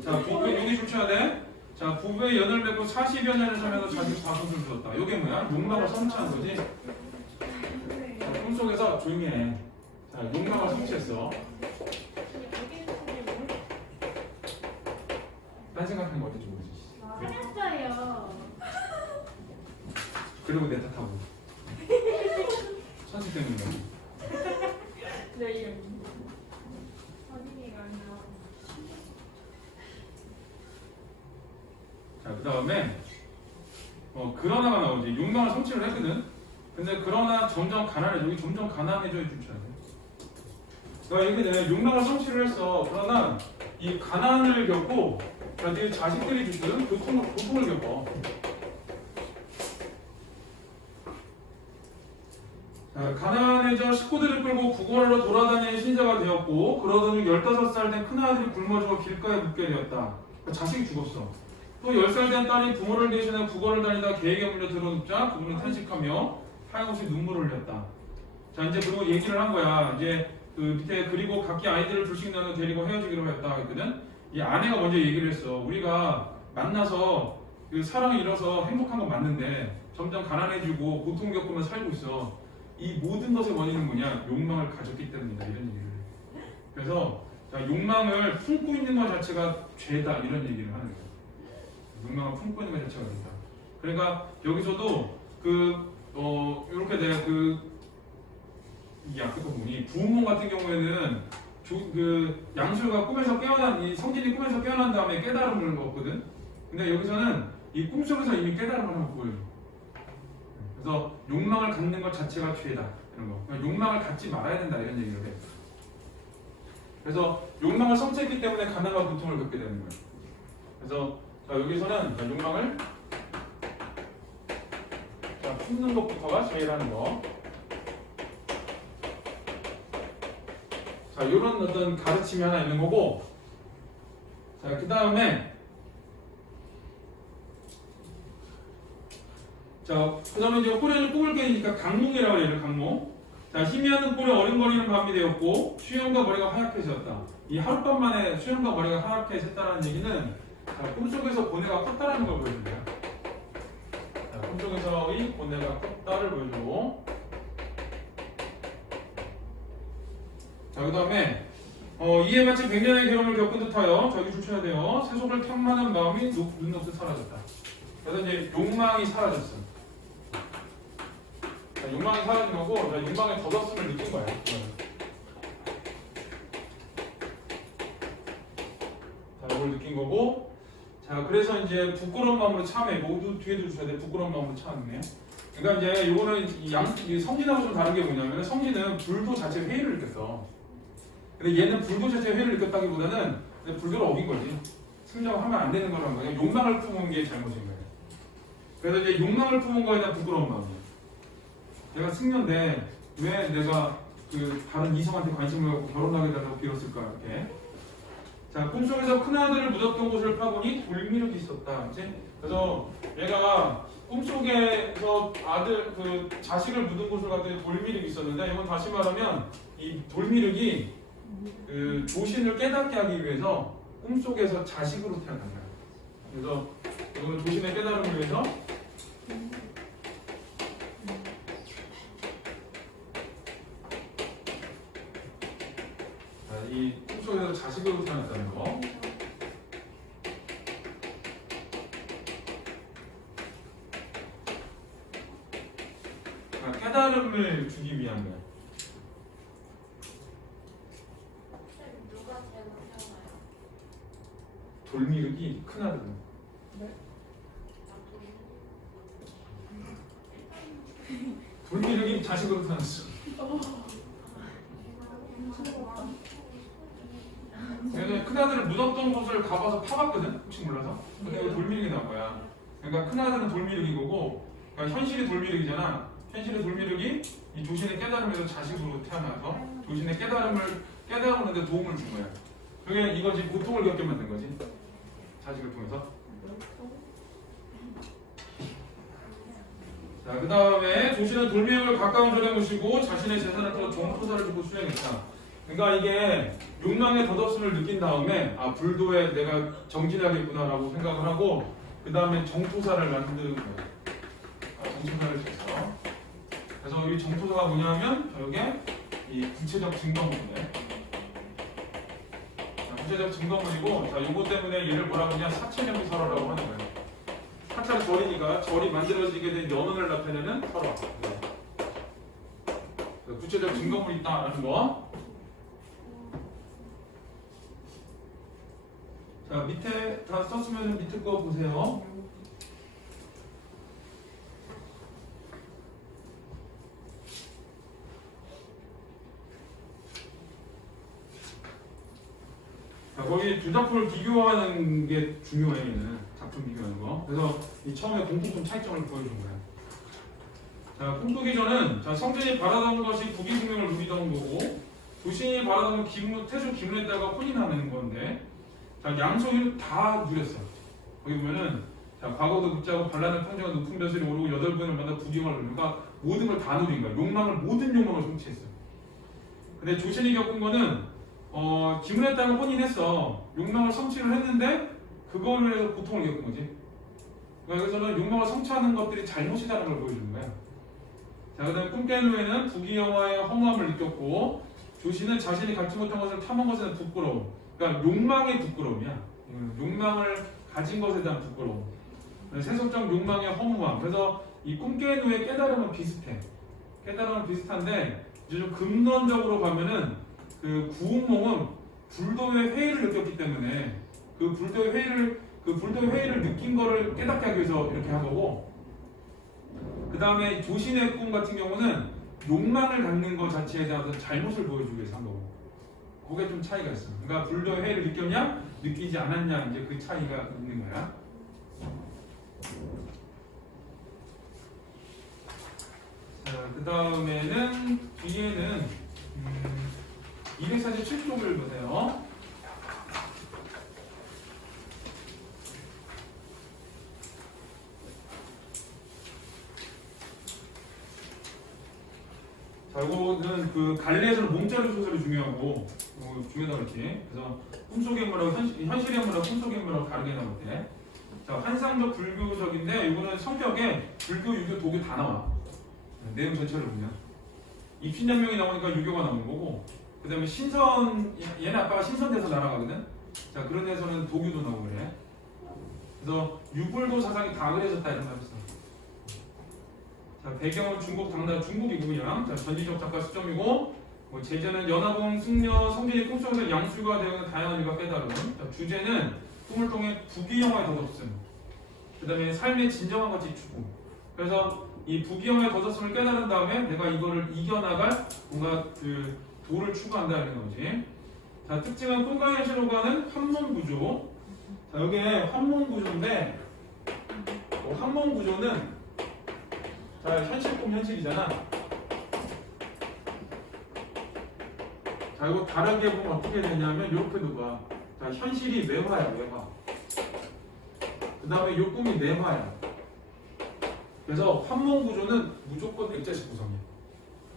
자, 부부의 여기 조쳐야 돼. 자, 부부의 연을 맺고 40여 년을 살면서 자기 자손을 두었다. 이게 뭐야? 욕망을 성취한 거지. 자, 꿈속에서 조용히 해. 자, 욕망을 성취했어. 딴 생각하는 거 어떨지 모르지. 하셨어요. 그리고 내 탓하고. 천식 때문에. 네, 이름. 어린이가 아니라. 자, 그 다음에 그러나가 나오지. 욕망을 성취를 했거든. 근데 그러나 점점 가난해져. 여기 점점 가난해져 해줄 줄 알아. 그러니까 여기는 욕망을 성취를 했어. 그러나 이 가난을 겪고 네 자식들이 주든 고통을 겪어. 자, 가난해져 식구들을 끌고 구걸하러 돌아다니는 신자가 되었고 그러던 중 15살 된 큰아들이 굶어 죽어 길가에 묻게 되었다. 그러니까 자식이 죽었어. 또 10살 된 딸이 부모를 대신해 구걸을 다니다 개에게 물려 들어눕자 그분은 탄식하며 하염없이 눈물을 흘렸다. 자 이제 그리고 얘기를 한 거야. 이제 그 밑에 그리고 각기 아이들을 둘씩 나눠 데리고 헤어지기로 했다 했거든. 이 아내가 먼저 얘기를 했어. 우리가 만나서 그 사랑을 잃어서 행복한 건 맞는데 점점 가난해지고 고통 겪으면서 살고 있어. 이 모든 것의 원인은 뭐냐? 욕망을 가졌기 때문이다. 이런 얘기를 해. 그래서 자, 욕망을 품고 있는 것 자체가 죄다 이런 얘기를 하는 거예요. 욕망을 품고 있는 것 자체가 죄다. 그러니까 여기서도 이렇게 내가 이 앞에 거 보니 부흥문 같은 경우에는 양수가 꿈에서 깨어난 이 성진이 꿈에서 깨어난 다음에 깨달음을 얻거든. 근데 여기서는 이 꿈속에서 이미 깨달음을 하고 보여요. 그래서 욕망을 갖는 것 자체가 죄다 이런 거. 그러니까 욕망을 갖지 말아야 된다 이런 얘기를 해. 그래서 욕망을 성취했기 때문에 가난과 고통을 겪게 되는 거예요. 그래서 자, 여기서는 자, 욕망을 자, 품는 것부터가 죄라는 거. 자, 이런 어떤 가르침이 하나 있는 거고, 자, 그 다음에, 이제 꼬리는 꿈을 깨니까 강몽이라고 해요, 강몽. 자, 희미하는 꿈에 어린거리는 밤이 되었고, 수염과 머리가 하얗게졌다. 이 하룻밤 만에 수염과 머리가 하얗게졌다는 얘기는, 자, 꿈속에서 고뇌가 컸다라는 걸 보여줍니다. 자, 꿈속에서의 고뇌가 컸다를 보여주고, 자, 그 다음에 이에 마치 100년의 괴로움을 겪은 듯하여 저기 주셔야 돼요. 세속을 탐하는 마음이 눈 녹듯 사라졌다. 그래서 이제 욕망이 사라졌어. 자, 욕망이 사라진 거고, 자, 욕망의 덧없음을 느낀 거야. 자, 이걸 느낀 거고, 자, 그래서 이제 부끄러운 마음으로 참회. 모두 뒤에도 주셔야 돼. 부끄러운 마음으로 참회. 그러니까 이제 이거는 이 성진하고 좀 다른 게 뭐냐면, 성진은 불도 자체 회의를 느꼈어. 근데 얘는 불도 자체 회의를 느꼈다기보다는 불도를 어긴 거지. 승정하면 안 되는 거라는 거야. 욕망을 품은 게 잘못인 거예요. 그래서 이제 욕망을 품은 거에 대한 부끄러운 마음이야. 내가 승려인데 왜 내가 다른 이성한테 관심을 갖고 결혼하게 되라고 빌었을까 이렇게. 자, 꿈속에서 큰아들을 묻었던 곳을 파보니 돌미륵이 있었다. 그치? 그래서 얘가 꿈속에서 자식을 묻은 곳을 갔더니 돌미륵이 있었는데, 이건 다시 말하면 이 돌미륵이 조신을 깨닫게 하기 위해서 꿈속에서 자식으로 태어난 거야. 그래서 이거는 조신의 깨달음을 위해서 이 꿈속에서 자식으로 태어났다는 거. 깨달음을 주기 위한 거야. 누가 제일 태어나요? 돌미륵이 큰아들은. 네? 돌미륵이 자식으로 태어났어. 그래서 큰아들을 묻었던 곳을 가봐서 파봤거든? 혹시 몰라서? 근데 그 돌미륵이 나온 거야. 그러니까 큰아들은 돌미륵인 거고, 그러니까 현실이 돌미륵이잖아. 현실의 돌미륵이 이 조신의 깨달음에서 자식으로 태어나서 조신의 깨달음을 데 도움을 준 거야. 그게 이거지, 고통을 겪게 만든 거지. 자식을 통해서. 자, 그 다음에 조신은 돌미륵을 가까운 절에 모시고 자신의 재산을 통해 종토사를 주고 수행했다. 그러니까 이게 욕망의 덧없음을 느낀 다음에 불도에 내가 정진하겠구나라고 생각을 하고, 그 다음에 정토사를 만드는 거야. 정토사를 줬어. 그래서 이 정토사가 뭐냐면 이게 이 구체적 증거물이네. 구체적 증거물이고, 자, 요거 때문에 얘를 뭐라고 하냐, 사체념이 설화라고 하는 거예요. 사찰 절이니까 절이 만들어지게 된 연원을 나타내는 설화. 구체적 증거물이 있다라는 거. 자, 밑에 다 썼으면 밑에 거 보세요. 자, 거기 두 작품을 비교하는 게 중요해, 얘는. 작품 비교하는 거. 그래서 이 처음에 공통점 차이점을 보여준 거야. 자, 꿈꾸기 전은 성전이 바라던 것이 부귀공명을 누리던 거고, 조신이 바라던 태수 기문에 따라 혼이 나는 건데, 자, 양속이는 다 누렸어. 거기 보면은, 자, 과거도 급자고 반란을 평정한 높은 벼슬이 오르고 8번을 만나 부귀영화를 누리니까 모든 걸 다 누린 거야. 모든 욕망을 성취했어. 근데 조신이 겪은 거는 기문에 따라 혼인했어. 욕망을 성취를 했는데 그걸로 해서 고통을 겪은 거지. 그러니까 여기서는 욕망을 성취하는 것들이 잘못이라는 걸 보여주는 거야. 자, 그 다음에 꿈 깬 후에는 부귀영화의 허무함을 느꼈고, 조시는 자신이 갖지 못한 것을 탐한 것에 대한 부끄러움. 그러니까 욕망의 부끄러움이야. 욕망을 가진 것에 대한 부끄러움. 세속적 욕망의 허무함. 그래서 이 꿈 깬 후에 깨달음은 비슷해. 깨달음은 비슷한데 이제 좀 근원적으로 가면은 그 구운몽은 불도의 회의를 느꼈기 때문에 그 불도의 회의를 느낀 거를 깨닫게 하기 위해서 이렇게 한 거고, 그 다음에 조신의 꿈 같은 경우는 욕망을 갖는 것 자체에 대해서 잘못을 보여주기 위해서 한 거고, 그게 좀 차이가 있어. 그러니까 불도의 회의를 느꼈냐 느끼지 않았냐, 이제 그 차이가 있는 거야. 자, 그 다음에는 뒤에는 247쪽을 보세요. 자, 이거는 그 갈래에서는 몸자리 소설이 중요하고 중요하다고 했지. 그래서 꿈속의 인물하고 현실의 인물하고 꿈속의 인물하고 다르게 나올 때, 자, 환상적 불교적인데 이거는 성격에 불교, 유교, 도교 다 나와. 내용 전체를 보면 입신양명이 나오니까 유교가 나오는 거고, 그 다음에 신선, 얘네 아빠가 신선돼서 날아가거든. 자, 그런 데서는 도교도 나오고 그래. 그래서 유불도 사상이 다 그려졌다 이런 말 있어. 자, 배경은 중국 당나라 중국이고 그냥. 자, 전지적 작가 수점이고, 뭐 제재는 연하봉, 승려, 성진이 꿈속에서 양수가 되어 있는 다양한 일과 깨달음. 자, 주제는 꿈을 통해 부귀영화에 덧없음. 그 다음에 삶의 진정한 가치 추구. 그래서 이 부귀영화에 덧없음을 깨달은 다음에 내가 이거를 이겨나갈 뭔가 그 도를 추구한다는 거지. 자, 특징은 꿈과 현실로 가는 환몽구조. 자, 여기에 환몽구조인데, 환몽구조는, 자, 현실 꿈 현실이잖아. 자, 이거 다르게 보면 어떻게 되냐면 이렇게 봐. 자, 현실이 외화야, 외화. 그 다음에 이 꿈이 내화야. 그래서 환몽구조는 무조건 액자식 구성이야.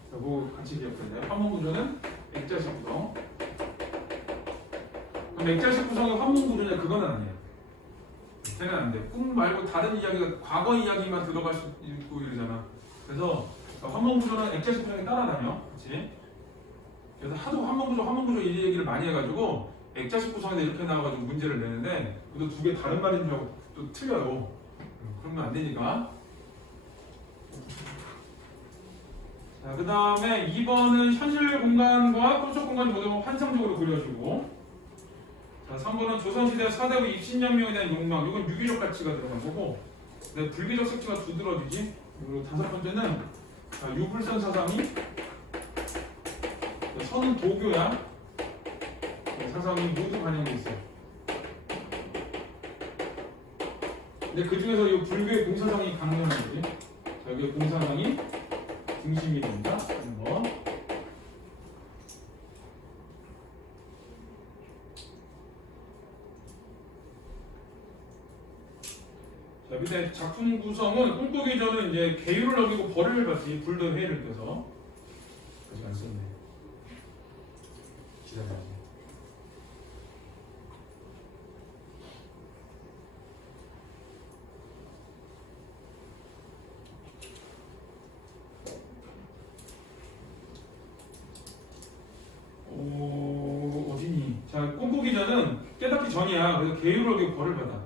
자, 뭐 같이 기억해야 돼. 환몽구조는 액자식 구성. 그럼 액자식 구성이 환몽구조냐? 그건 아니야. 걔는 안 돼. 꿈 말고 다른 이야기가, 과거 이야기만 들어갈 수 있고 이러잖아. 그래서 환몽구조는 액자식 구성이 따라다녀. 그렇지? 그래서 하도 환몽구조 이 얘기를 많이 해가지고 액자식 구성에서 이렇게 나와가지고 문제를 내는데, 그것도 두 개 다른 말인 줄 알고 또 틀려요. 그러면 안 되니까. 자, 그 다음에 2번은 현실 공간과 꿈속 공간이 모두 환상적으로 그려지고, 자, 3번은 조선시대 4대부 입신양명에 대한 욕망. 이건 유기적 가치가 들어간 거고, 네, 불교적 색채가 두드러지지. 그리고 5번째는 유불선 사상이, 선은 도교야. 사상이 모두 반영돼 있어. 근데 그 중에서 이 불교의 공사상이 강렬한 거지. 자, 여기 공사상이 중심이 된다 하는 거. 자, 밑에 작품 구성은 꿈꾸기 전에 이제 계율을 어기고 벌을 받지. 불도의 회의를 껴서. 아직 안 썼네. 기다려야지. 어디니? 자, 꿈꾸기 전은 깨닫기 전이야. 그래서 계율을 어기고 벌을 받아.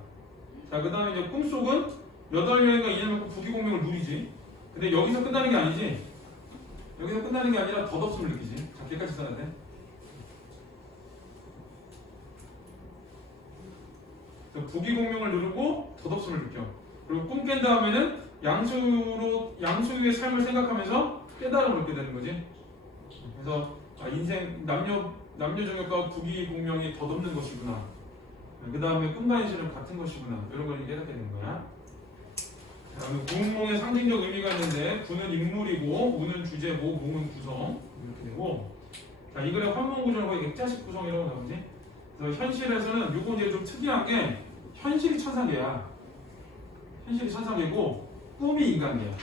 자, 그 다음에 이제 꿈속은 8여인과 인연 맺고 부귀공명을 누리지. 근데 여기서 끝나는 게 아니지. 여기서 끝나는 게 아니라 덧없음을 느끼지. 자, 걔까지 써야 돼. 부귀공명을 누르고 덧없음을 느껴. 그리고 꿈 깬 다음에는 양수의 삶을 생각하면서 깨달음을 얻게 되는 거지. 그래서 인생 남녀정역과 부귀공명이 덧없는 것이구나. 그 다음에 꿈과 현실은 같은 것이구나. 이런 걸 깨닫게 되는 거야. 다음에 구운몽의 상징적 의미가 있는데, 구는 인물이고 우는 주제고 몽은 구성 이렇게 되고, 자, 이 글의 환몽구조는 거의 액자식 구성이라고 나오지. 그래서 현실에서는 요거 이제 좀 특이한 게 현실이 천상계야. 현실이 천상계고 꿈이 인간계야.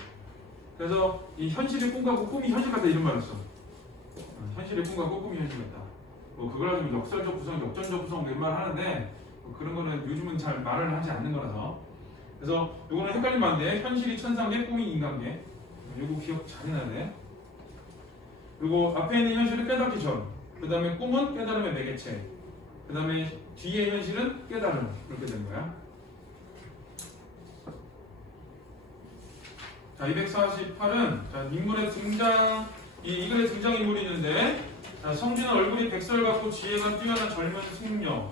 그래서 이 현실이 꿈 같고 꿈이 현실 같다 이런 말을 써. 현실이 꿈 같고 꿈이 현실 같다. 뭐 그걸 가지고 역설적 구성, 역전적 구성 이런 말 하는데, 뭐 그런 거는 요즘은 잘 말을 하지 않는 거라서. 그래서 요거는 헷갈리면 안 돼. 현실이 천상계, 꿈이 인간계. 요거 기억 잘 해놔야 돼. 그리고 앞에 있는 현실을 깨닫기 전, 그 다음에 꿈은 깨달음의 매개체, 그 다음에 뒤의 현실은 깨달음. 이렇게 되는 거야. 자, 248은 자, 인물의 등장, 이 글의 등장인물이 있는데, 자, 성진은 얼굴이 백설 같고 지혜가 뛰어난 젊은 숙녀.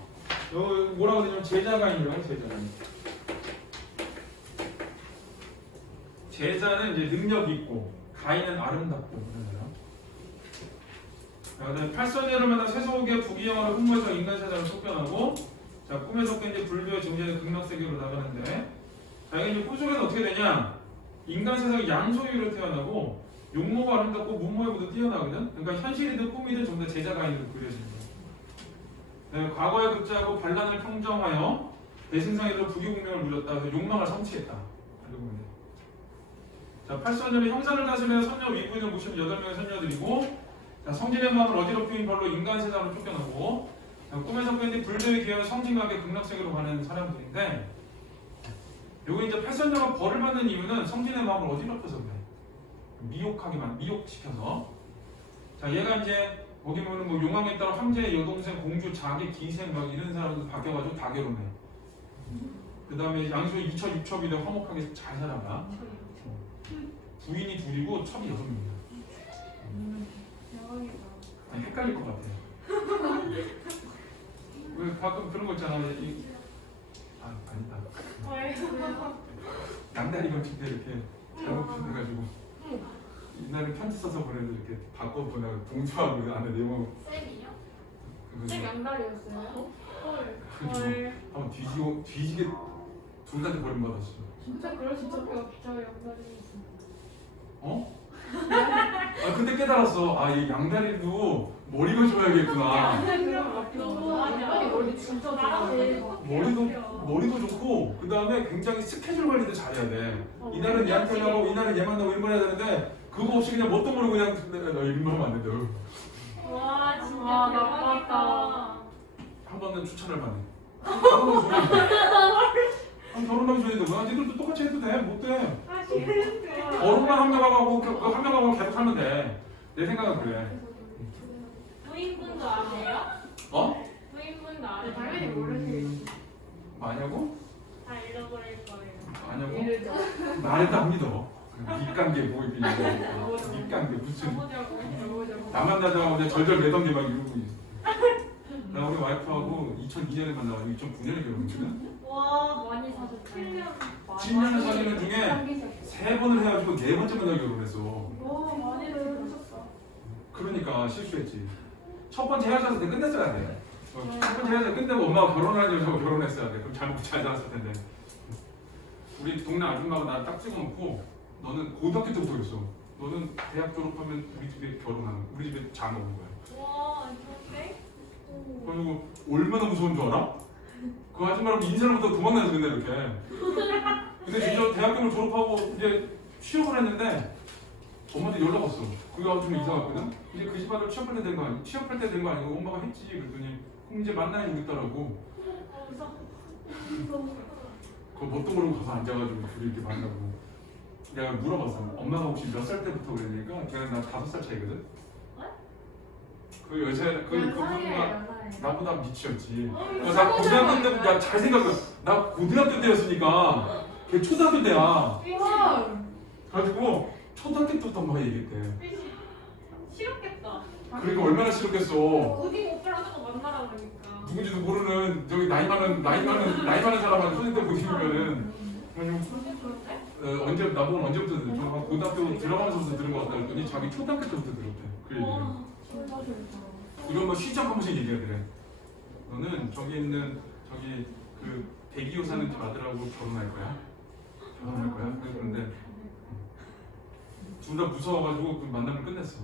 여기 뭐라고 되냐면 제자가인이라고. 제자는 이제 능력이 있고 가인은 아름답고 그러잖아요. 그다음에 팔선녀를 만나 세속의 부귀영화를 흠모해서 인간 세상을 쫓겨나고, 자, 꿈에서 깬 불교의 정제는 극락세계로 나가는데, 자, 이게 이제 꿈 속에는 어떻게 되냐? 인간 세상이 양소유로 태어나고 용모가 아름답고 문모의 모두 뛰어나거든. 그러니까 현실이든 꿈이든 전부 다 제자가인으로 그려지는 거야. 네, 과거의 급제하고 반란을 평정하여 대승상에서 부귀공명을 누렸다. 그래서 욕망을 성취했다. 알고 보면 돼. 자, 팔선녀는 형산을 다스리는 선녀 위부인을 모시는 8명의 선녀들이고, 자, 성진의 마음을 어지럽힌 벌로 인간 세상으로 쫓겨나고, 자, 꿈에서 깬 불교에 기하여 성진과 함께 극락세계로 가는 사람들인데, 여기 이제 팔선녀가 벌을 받는 이유는 성진의 마음을 어지럽혀서 그래. 미혹시켜서. 자, 얘가 이제 거기 보면 뭐 용왕에 따라 황제, 여동생, 공주, 자기, 기생 막 이런 사람들 바뀌어가지고 다 결혼해. 그 다음에 양수에 2첩, 6첩이다 화목하게 잘 살아가. 부인이 둘이고 첩이 6명이야. 헷갈릴 것 같아. 왜 가끔 그런 거 있잖아. 아니다. 양다리 걸칠 때 이렇게 잘못 보내가지고 이날은 편지 써서 보내도 이렇게 바꿔 보내고 봉투하고 안에 내용. 쌤이요? 쌤 양다리였어요? 헐. 한번 뒤지게 둘 다 버림받았어. 진짜 그럴 수 있어요. 저 양다리. 어? 아 근데 깨달았어. 아 이 양다리도 머리가 좋아야겠구나. 머리 진짜 잘하네. 머리도 좋고 그 다음에 굉장히 스케줄 관리도 잘해야 돼. 이날은 얘한테 만나고 이날은 얘 만나고 이런 걸 해야 되는데 그거 없이 그냥 뭣도 모르고 그냥 너 이런 거 하면 안 된다. 와 진짜 대박이다. 한 번은 추천을 받네. 결혼하기 전에. 결혼하기 전에도 뭐야? 니들도 똑같이 해도 돼. 못 돼. 결혼만 한 명하고 한 명하고 계속 하면 돼. 내 생각은 그래. 부인분도 아세요? 어? 부인분도 아세요? 당연히 모르세요. 뭐냐고? 다 잃어버릴 거예요. 아냐고? 말해도 안 믿어. 밑간게 뭐 이렇게 밑간게 무슨 나만 나자고 그냥 절절 매던 게 막 이러고 있어. 나 우리 와이프하고 2002년에 만나가지고 2009년에 결혼했거든. 와 많이 사셨어요. 7년. 10년을 사귀는 중에 3번을 해가지고 4번째 만나 결혼했어. 와 많이 사셨어. 그러니까 실수했지. 첫 번째 헤어졌을 때 끝냈어야 돼. 첫 번째 헤어졌을 때 끝내고 엄마가 결혼하는 여자하고 결혼했어야 돼. 그럼 잘 살았을 텐데. 우리 동네 아줌마가 나 딱 찍어놓고 너는 고등학교 때부터 그랬어. 너는 대학 졸업하면 우리 집에 결혼하는 우리 집에 장 오는 거야. 와 좋은데? 그리고 얼마나 무서운 줄 알아? 그 아줌마랑 인사를 못하고 도망다녀서 맨날 이렇게. 근데 진짜 대학교를 졸업하고 이제 취업을 했는데 엄마한테 연락 왔어. 그게 좀 이상했거든. 이제 그 집안을 취업할 때 된 거 아니야? 취업할 때 된 거 아니고 엄마가 했지. 그랬더니 그럼 이제 만나야 되겠다라고. 그 뭣도 모르고 가서 앉아가지고 둘이 이렇게 만나고. 내가 물어봤어. 엄마가 혹시 몇 살 때부터 그러니까 걔는 나 5살 차이거든. 그 여자 그 부부가 나보다 미치였지. 나 고등학교 때, 야 잘 생각해. 나 고등학교 때였으니까 걔 초등학교 때야. 그래가지고 초등학교 때부터 엄마가 얘기했대. 싫었겠다. 그러니까 얼마나 싫었겠어. 어디 오빠랑 저거 만나라 그러니까. 누군지도 모르는 저기 나이 많은 사람한테 초딩 때 보시면은 언제 나보고 언제부터 들었죠? 고등학교 들어가면서부터 들은 것 같다 그랬더니 자기 초등학교 때부터 들었대. 그 얘기를. 이런 거 시작 한 번씩 얘기해야 돼. 너는 저기 있는 저기 그 대기호 사는 집 아들하고 결혼할 거야? 결혼할 거야? 그런데 둘 다 무서워가지고 그 만남을 끝냈어.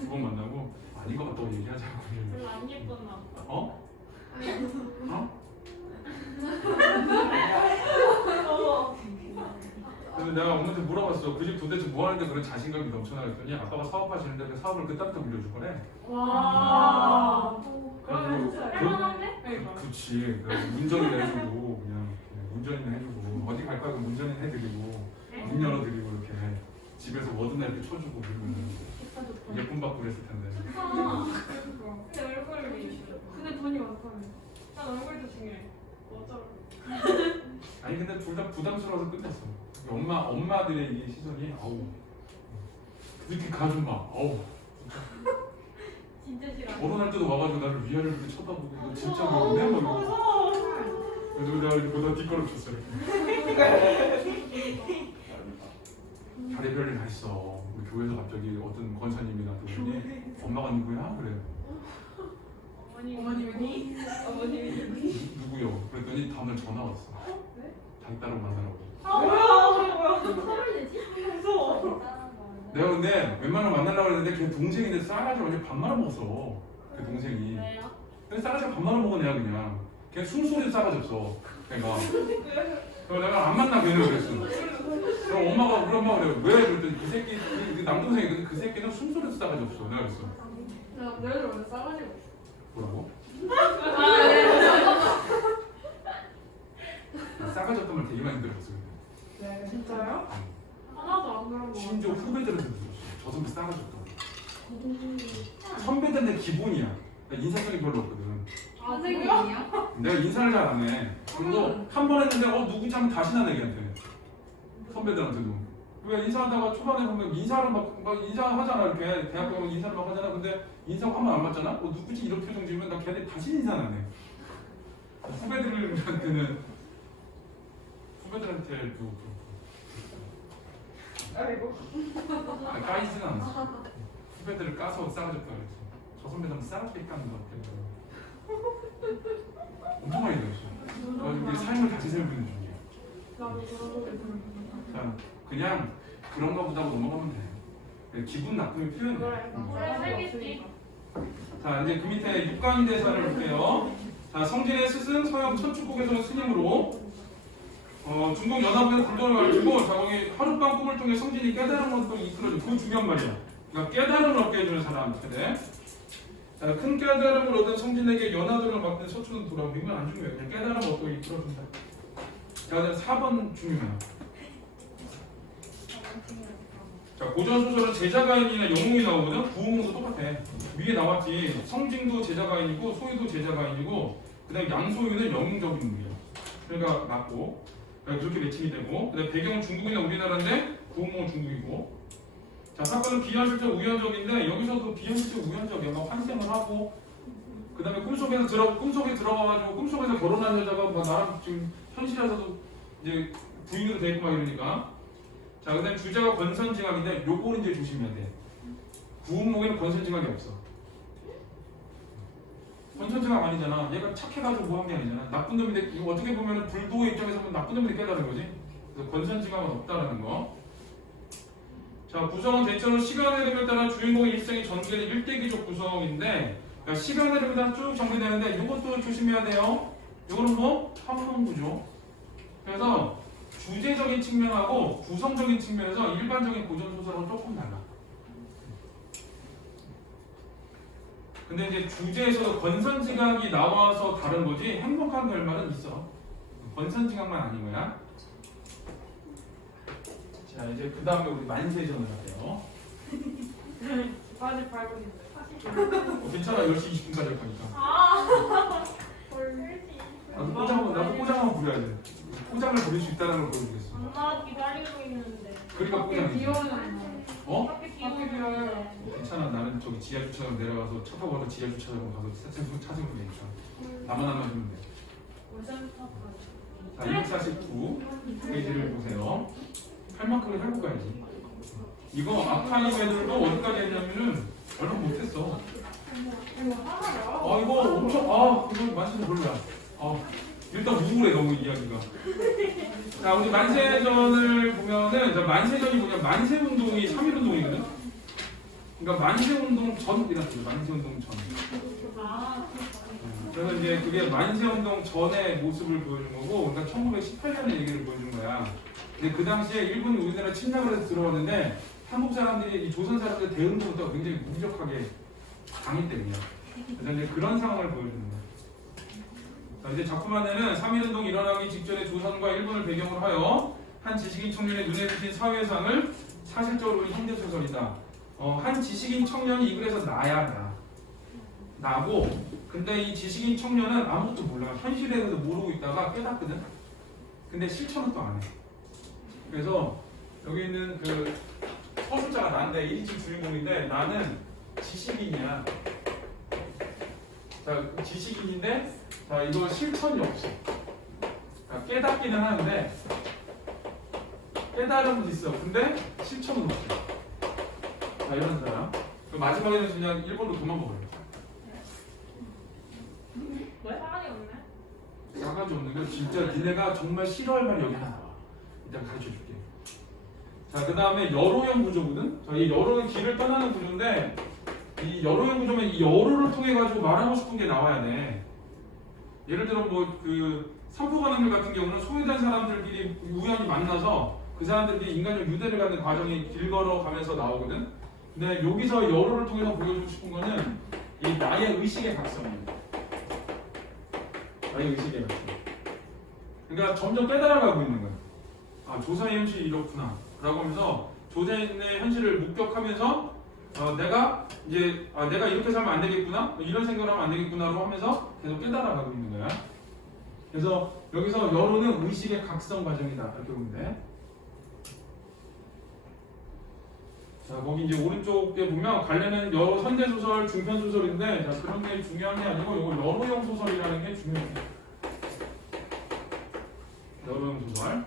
2번 만나고 아닌 것 같다고 얘기하자고. 별로 안 예뻤나 봐. 어? 어? 그래서 내가 엄마한테 물어봤어. 그 집 도대체 뭐 하는데 그런 자신감이 넘쳐나 그랬더니 아빠가 사업하시는데 그 사업을 그때부터 물려줄 거래. 와. 그래가지고 할만한데? 그치. 운전을 해주고 그냥 운전이나 해주고 어디 갈 거야 그럼 운전이나 해드리고 문 열어드리고 이렇게 집에서 뭐든 이렇게 쳐주고 그러면은 예쁜 받고 그랬을 텐데. 아, 제 얼굴이. 근데 돈이 많다며. 난 얼굴도 중요해. 어쩌라고. 아니 근데 둘 다 부담스러워서 끝냈어. 엄마들의 이 시선이 아우 이렇게 가좀 봐. 어우 진짜 싫어. 결혼할 때도 와가지고 나를 위아래로 이렇게 쳐다보고 이거 진짜 모르네 뭐 이러고. 그래서 내가 이렇게 보다 뒷걸음쳤어 이렇게. 다리 별일 다 있어. 우리 교회에서 갑자기 어떤 권사님이 나한테 그러니 엄마가 누구야? 그래. 어머님이? 어머님이? 누구요? 그랬더니 다음날 전화 왔어. 네? 자기 딸을 만나라고. 아 뭐야? 소리 내지? 무서워. 내가 근데 웬만하면 만나려고 했는데 걔 동생인데 싸가지고 완전 밥 말아먹었어. 그 동생이. 왜요? 근데 싸가지고 밥 말아먹어 내가 그냥. 걔 숨소리도 싸가지 없어. 걔가. 그래서 내가 안 만나 걔는 그랬어. 그럼 엄마가 우리 엄마가 그래. 왜? 그랬더니 그 새끼 그 남동생이 그 새끼는 숨소리도 싸가지 없어. 내가 그랬어. 남자들 원래 싸가지고 있어. 뭐라고? 아 네. 싸가지 없던 말 되게 많이 들었어. 네 진짜요? 하나도 안 그런 거. 심지어 후배들한테 들었어. 저 선배 싸가지 없다고. 선배들한테 기본이야. 나 인사성이 별로 없거든. 아 선생님이요? 내가 인사를 잘 안 해. 그리고 한 번 했는데 누구지 하면 다시 나네 걔한테. 선배들한테도. 왜 인사하다가 초반에 보면 인사를 막 인사하잖아 이렇게 대학교 가면 인사를 막 하잖아. 근데 인사가 한 번 안 맞잖아. 누구지 이런 표정 지으면 나 걔한테 다시 인사 안 해. 후배들한테는 후배들한테도 아이고. 까이지는 않았어. 후배들을 까서 싸가졌다 그랬어. 저 선배들은 싸가지게 까는 것 같아. 엄청 많이 들었어. 이게 삶을 다시 살고 있는 중이야. 나도 그런 거 들었어. 자, 그냥 그런가 보다 하고 넘어가면 돼. 기분 나쁘면 표현해. 그래 살겠지. 자, 이제 그 밑에 육간 대사를 볼게요. 자, 성진의 스승 서영 천축국에서는 스님으로 중국 연합에서 불도를 가르치고 자, 거기 하룻밤 꿈을 통해 성진이 깨달은 것도 이끌어줘. 그거 중요한 말이야. 그러니까 깨달음을 얻게 해주는 사람 세대. 자, 큰 깨달음을 얻은 성진에게 연하도를 맡은 서초는 돌아오고 이건 안 중요해. 그냥 깨달음을 얻고 이끌어준다. 자, 4번 중요해요. 자, 고전소설은 제자가인이나 영웅이 나오거든? 부흥도 똑같아. 위에 나왔지. 성징도 제자가인이고 소유도 제자가인이고 그 다음에 양소유는 영웅적인 인물이야. 그러니까 맞고 그렇게 매칭이 되고 그 다음에 배경은 중국이나 우리나라인데 부흥은 중국이고 자, 사건은 비현실적 우연적인데 여기서도 비현실적 우연적이야. 막 환생을 하고 그 다음에 꿈속에 들어가가지고 꿈속에서 결혼한 여자가 막 나랑 지금 현실에서도 이제 부인으로 돼 있고 막 이러니까 자, 그 다음에 주제가 권선징악인데 요거는 이제 조심해야 돼. 구운목에는 권선징악이 없어. 권선징악 아니잖아. 얘가 착해가지고 뭐 한 게 아니잖아. 나쁜 놈인데 이거 어떻게 보면 불도의 입장에서 보면 나쁜 놈인데 깨달은 거지. 그래서 권선징악은 없다라는 거. 자, 구성은 대체로 시간의 흐름에 따라 주인공의 일생이 전개되는 일대기적 구성인데 그러니까 시간의 흐름에 따라 쭉 전개되는데 이것도 조심해야 돼요. 이거는 뭐? 함흥구조. 그래서 주제적인 측면하고 구성적인 측면에서 일반적인 고전소설하고 조금 달라. 근데 이제 주제에서도 권선징악이 나와서 다른 거지 행복한 결말은 있어. 권선징악만 아닌 거야. 자, 이제 그 다음에 우리 만세전을 할게요. 아직 8분인데. 괜찮아. 10시 20분까지 할 거니까. 아. 벌지. 나도 꼬장만 부려야 돼. 꼬장을 부릴 수 있다는 걸 보여주겠어. 엄마 기다리고 있는데. 그러니까 꼬장이지. 어? 밖에 비 오는데. 괜찮아. 나는 저기 지하 주차장 내려가서 차 타고 와서 지하 주차장 가서 차승으로 되니까. 나만 안 맞으면 돼. 자, 249 페이지를 보세요. 할 만큼은 하고 가야지. 이거 아카이브 애들도 어디까지 했냐면은 얼마 못했어. 이거 엄청 이거 만세는 몰라. 일단 우울해 너무 이야기가. 자, 우리 만세전을 보면은 자, 만세전이 뭐냐? 만세운동이 3.1운동이거든. 그러니까 만세운동 전이라는 거죠. 만세운동 전. 그래서 이제 그게 만세운동 전의 모습을 보여준 거고, 그러니까 1918년의 얘기를 보여준 거야. 근데 그 당시에 일본이 우리나라 침략을 해서 들어왔는데 한국 사람들이 이 조선 사람들 대응부터 굉장히 무력하게 강했대요. 그래서 이제 그런 상황을 보여주는 거야. 자, 이제 작품 안에는 3.1운동이 일어나기 직전에 조선과 일본을 배경으로 하여 한 지식인 청년의 눈에 비친 사회상을 사실적으로 본 현대소설이다. 한 지식인 청년이 이 글에서 나야. 나고, 근데 이 지식인 청년은 아무것도 몰라. 현실에 대해서 모르고 있다가 깨닫거든. 근데 실천은 또 안 해. 그래서 여기 있는 그 서술자가 나인데 1인칭 주인공인데 나는 지식인이야. 자, 지식인인데 자, 이거 실천이 없어. 자, 깨닫기는 하는데 깨달음은 있어. 근데 실천은 없어. 자, 이런 사람. 마지막에는 그냥 일본으로 도망가버려. 왜? 사람이 없네? 싸가지 없는 건 진짜 니네가 정말 싫어할 말이 여기 하나 나와. 일단 가르쳐 줄게. 자, 그 다음에 여로형 구조거든? 자, 이 여로는 길을 떠나는 구조인데, 이 여로형 구조면 이 여로를 통해가지고 말하고 싶은 게 나와야 돼. 예를 들어, 산포 가는 길 같은 경우는 소외된 사람들끼리 우연히 만나서 그 사람들끼리 인간적 유대를 갖는 과정이 길 걸어가면서 나오거든? 근데 여기서 여로를 통해서 보여주고 싶은 거는 이 나의 의식의 각성이야. 나의 의식의 각성. 그러니까 점점 깨달아가고 있는 거야. 아, 조사의 현실이 이렇구나 라고 하면서 조사의 현실을 목격하면서 내가 이렇게 살면 안 되겠구나, 이런 생각을 하면 안 되겠구나로 하면서 계속 깨달아가고 있는 거야. 그래서 여기서 여로는 의식의 각성 과정이다 이렇게 보면 돼. 자, 거기 이제 오른쪽에 보면 관련은 여러 현대소설, 중편소설인데, 자, 그런 게 중요한 게 아니고 이거 여로형 소설이라는 게 중요해. 여로형 소설.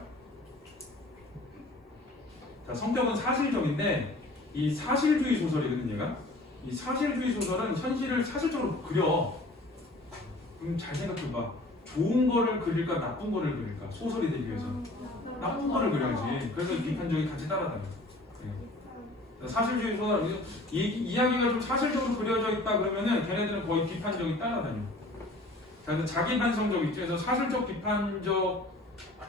자, 성격은 사실적인데 이 사실주의 소설이거든 얘가. 이 사실주의 소설은 현실을 사실적으로 그려. 그럼 잘 생각해봐. 좋은 거를 그릴까 나쁜 거를 그릴까? 소설이 되기 위해서 나쁜 거를 그려야지. 그래서 비판적이 같이 따라다녀. 네. 사실주의 소설, 이야기가 좀 사실적으로 그려져 있다 그러면은 걔네들은 거의 비판적이 따라다녀. 자, 자기 반성적 있죠. 그래서 사실적, 비판적,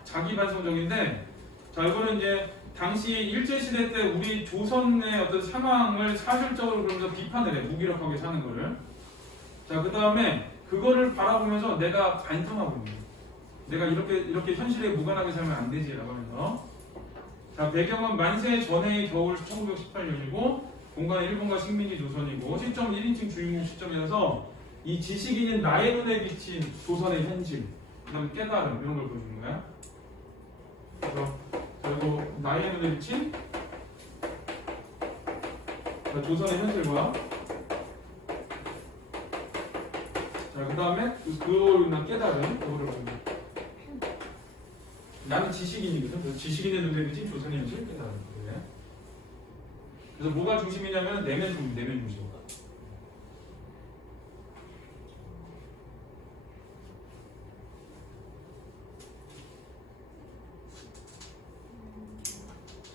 자기 반성적인데, 자, 이거는 이제 당시 일제시대 때 우리 조선의 어떤 상황을 사실적으로 그러면서 비판을 해. 무기력하게 사는 거를. 자, 그 다음에 그거를 바라보면서 내가 반성하고 있는 거야. 내가 이렇게 현실에 무관하게 살면 안 되지라고 하면서. 자, 배경은 만세 전해의 겨울 1918년이고 공간은 일본과 식민지 조선이고 시점 1인칭 주인공 시점이라서 이 지식인은 나의 눈에 비친 조선의 현실, 그 다음에 깨달음 이런 걸 보여주는 거야. 그래서 그리고 나의 눈에 비친 조선의 현실과, 자, 그 다음에 그걸로 인한 깨달음, 그거를 보는 거야. 나는 지식인이거든. 그래서 지식인의 눈에 비친 조선의 현실 깨달음. 그래. 그래서 뭐가 중심이냐면 내면 중심.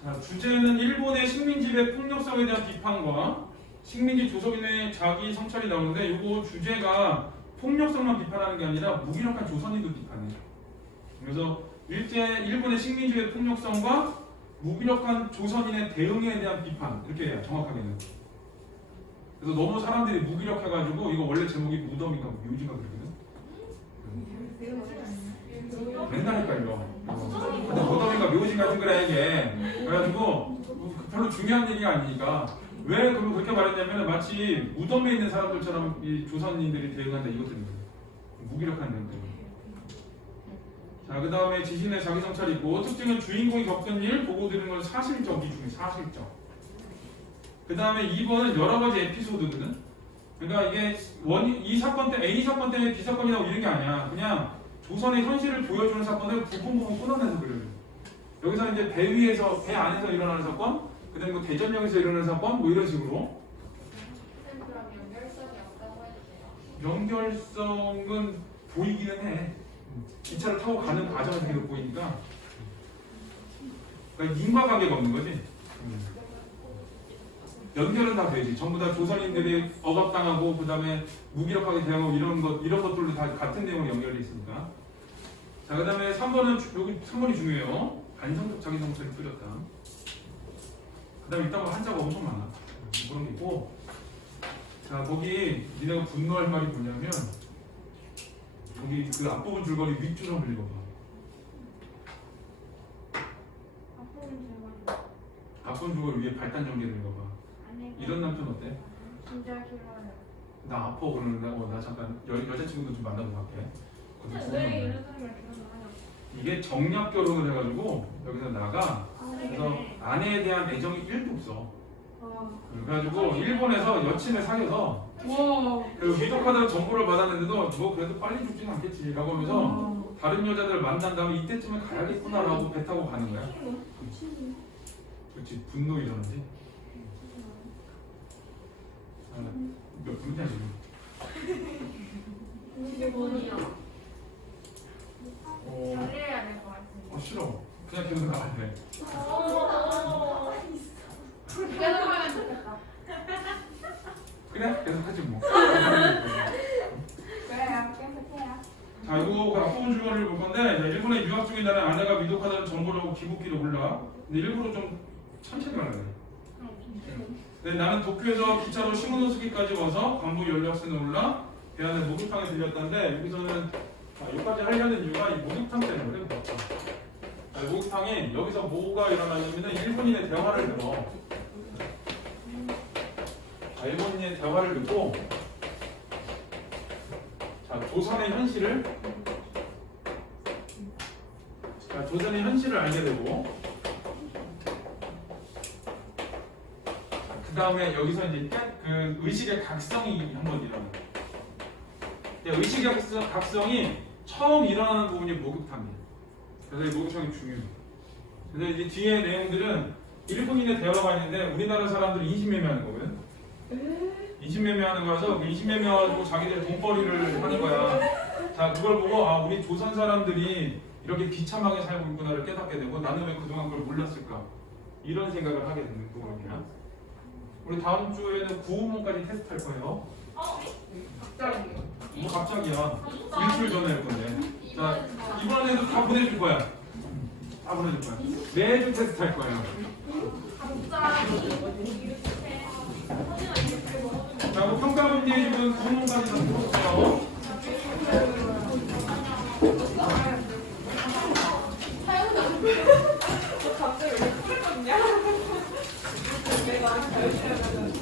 자, 주제는 일본의 식민지배 폭력성에 대한 비판과 식민지 조선인의 자기 성찰이 나오는데, 이거 주제가 폭력성만 비판하는 게 아니라 무기력한 조선인도 비판해. 그래서 일본의 식민지배 폭력성과 무기력한 조선인의 대응에 대한 비판, 이렇게 해요, 정확하게는. 그래서 너무 사람들이 무기력해가지고 이거 원래 제목이 무덤인가 묘지가 그러거든. 맨날 헷갈려. 근데 무덤인가 묘지 같은 거라 이게. 그래가지고 별로 중요한 얘기가 아니니까. 왜 그렇게 말했냐면 마치 무덤에 있는 사람들처럼 이 조선인들이 대응한다 이것 때문에. 무기력한 점 때문에. 자, 그 다음에 지신의 자기 성찰이 있고, 특징은 주인공이 겪은 일 보고 들은 건 사실적이 중에 사실적. 그 다음에 2번은 여러 가지 에피소드거든. 그러니까 이게 이 사건 때 A 사건 때문에 B 사건이 나오고 이런 게 아니야. 그냥 조선의 현실을 보여주는 사건을 부분 끊어내서 그려요. 여기서 이제 배 위에서, 배 안에서 일어나는 사건, 그 다음에 뭐 대전역에서 일어나는 사건, 뭐 이런 식으로. 그럼 연결성이 없다고 해도 돼요? 연결성은 보이기는 해. 기차를 타고 가는 과정에서 계속 보이니까. 그러니까 인과관계가 없는 거지. 연결은 다 되지. 전부 다 조선인들이 억압당하고 그 다음에 무기력하게 대응하고 이런 것들도 다 같은 내용으로 연결돼 있으니까. 자, 그 다음에 3번은 여기 3번이 중요해요. 반성적 자기 성찰이 뚜렷다. 그 다음에 일단 한자가 엄청 많아. 그런 게 있고. 자, 거기 니네가 분노할 말이 뭐냐면 여기 그 앞부분 줄거리 윗줄 한번 읽어봐. 앞부분 제가 앞부분 줄거리 위에 발단 전개를 읽어봐. 안내기 이런 남편 어때? 진짜 싫어요. 나 아파 그러는데 나 잠깐 여자친구도 좀 만나고 갈게. 근데 왜 이런 사람이랑 결혼을 하냐? 이게 정략 결혼을 해가지고 여기서 나가 그래서 그래. 아내에 대한 애정이 1도 없어. 와. 그래가지고 일본에서 여친을 사귀어서 와. 그리고 위독하다는 정보를 받았는데도 뭐 그래도 빨리 죽진 않겠지 라고 하면서 와. 다른 여자들 만난 다음에 이때쯤에 가야겠구나라고 배 타고 가는 거야. 그렇지 분노 일어나지. 몇 분이야 지금? 이게 뭐냐? 어, 정리해야 될 것 같은데. 싫어. 그냥 계속 나가야 돼. 계속 하면 좋겠다. 그래? 계속 하지 뭐. 그래요. 계속해요. 자, 이거 그 앞부분 줄거리를 볼 건데 이제 일본에 유학 중인 나는 아내가 위독하다는 정보를 하고 기복기를 올라. 근데 일부러 좀 천천히 말하네. 네, 나는 도쿄에서 기차로 시모노스키까지 와서 간부 연락선에 올라 대안의 목욕탕에 들렸다는데 여기서는 여기까지 하려는 이유가 이 목욕탕 때문에 그래. 목욕탕이 여기서 뭐가 일어나냐면은 일본인의 대화를 들어. 일본인의 대화를 듣고 조선의 현실을 조선의 현실을 알게 되고 그 다음에 여기서 이제 그 의식의 각성이 한번 일어나요. 의식의 각성이 처음 일어나는 부분이 목욕탕이에요. 그래서 이 목욕탕이 중요해요. 그래서 이제 뒤에 내용들은 일본인의 대화가 있는데 우리나라 사람들이 인신매매하는 거거든. 인신매매하는 거라서 인신매매하고 자기들 돈벌이를 하는 거야. 자, 그걸 보고 아 우리 조선 사람들이 이렇게 비참하게 살고 있구나를 깨닫게 되고 나는 왜 그동안 그걸 몰랐을까 이런 생각을 하게 되는 부분이야. 우리 다음 주에는 9호문까지 테스트 할 거예요. 갑자기요. 뭐 갑자기야. 일주일 전에 할 건데. 자, 이번에도 다 보내줄 거야. 다 보내줄 거야. 매주 테스트 할 거예요. 자, 그 평가 문제 지금 9호문까지 다 풀었어요. 갑자기 왜 풀었냐? 내가 열심히 하면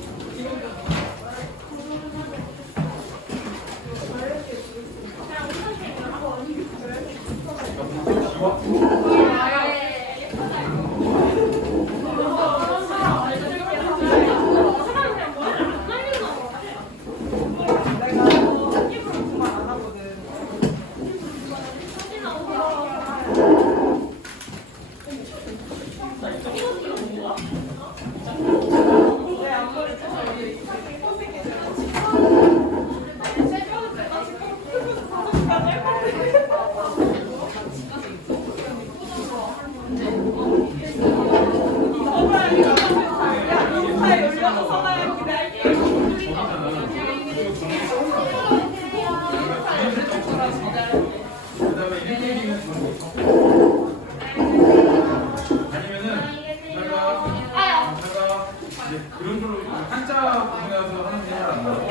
그런 걸로 한자 부분에서 하는 게 잘 안 나고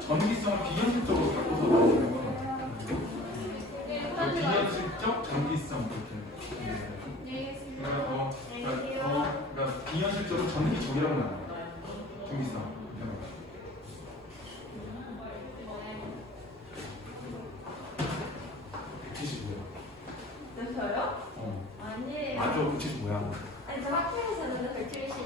전기성을 비현실적으로 바꿔서 나오는 거. 비현실적 전기성 이렇게. 그러니까 비현실적으로 전기적이라고 나와요. 전기성. 저요? 어. 아니에요. 맞아, 175야. 아니 저 학교에서는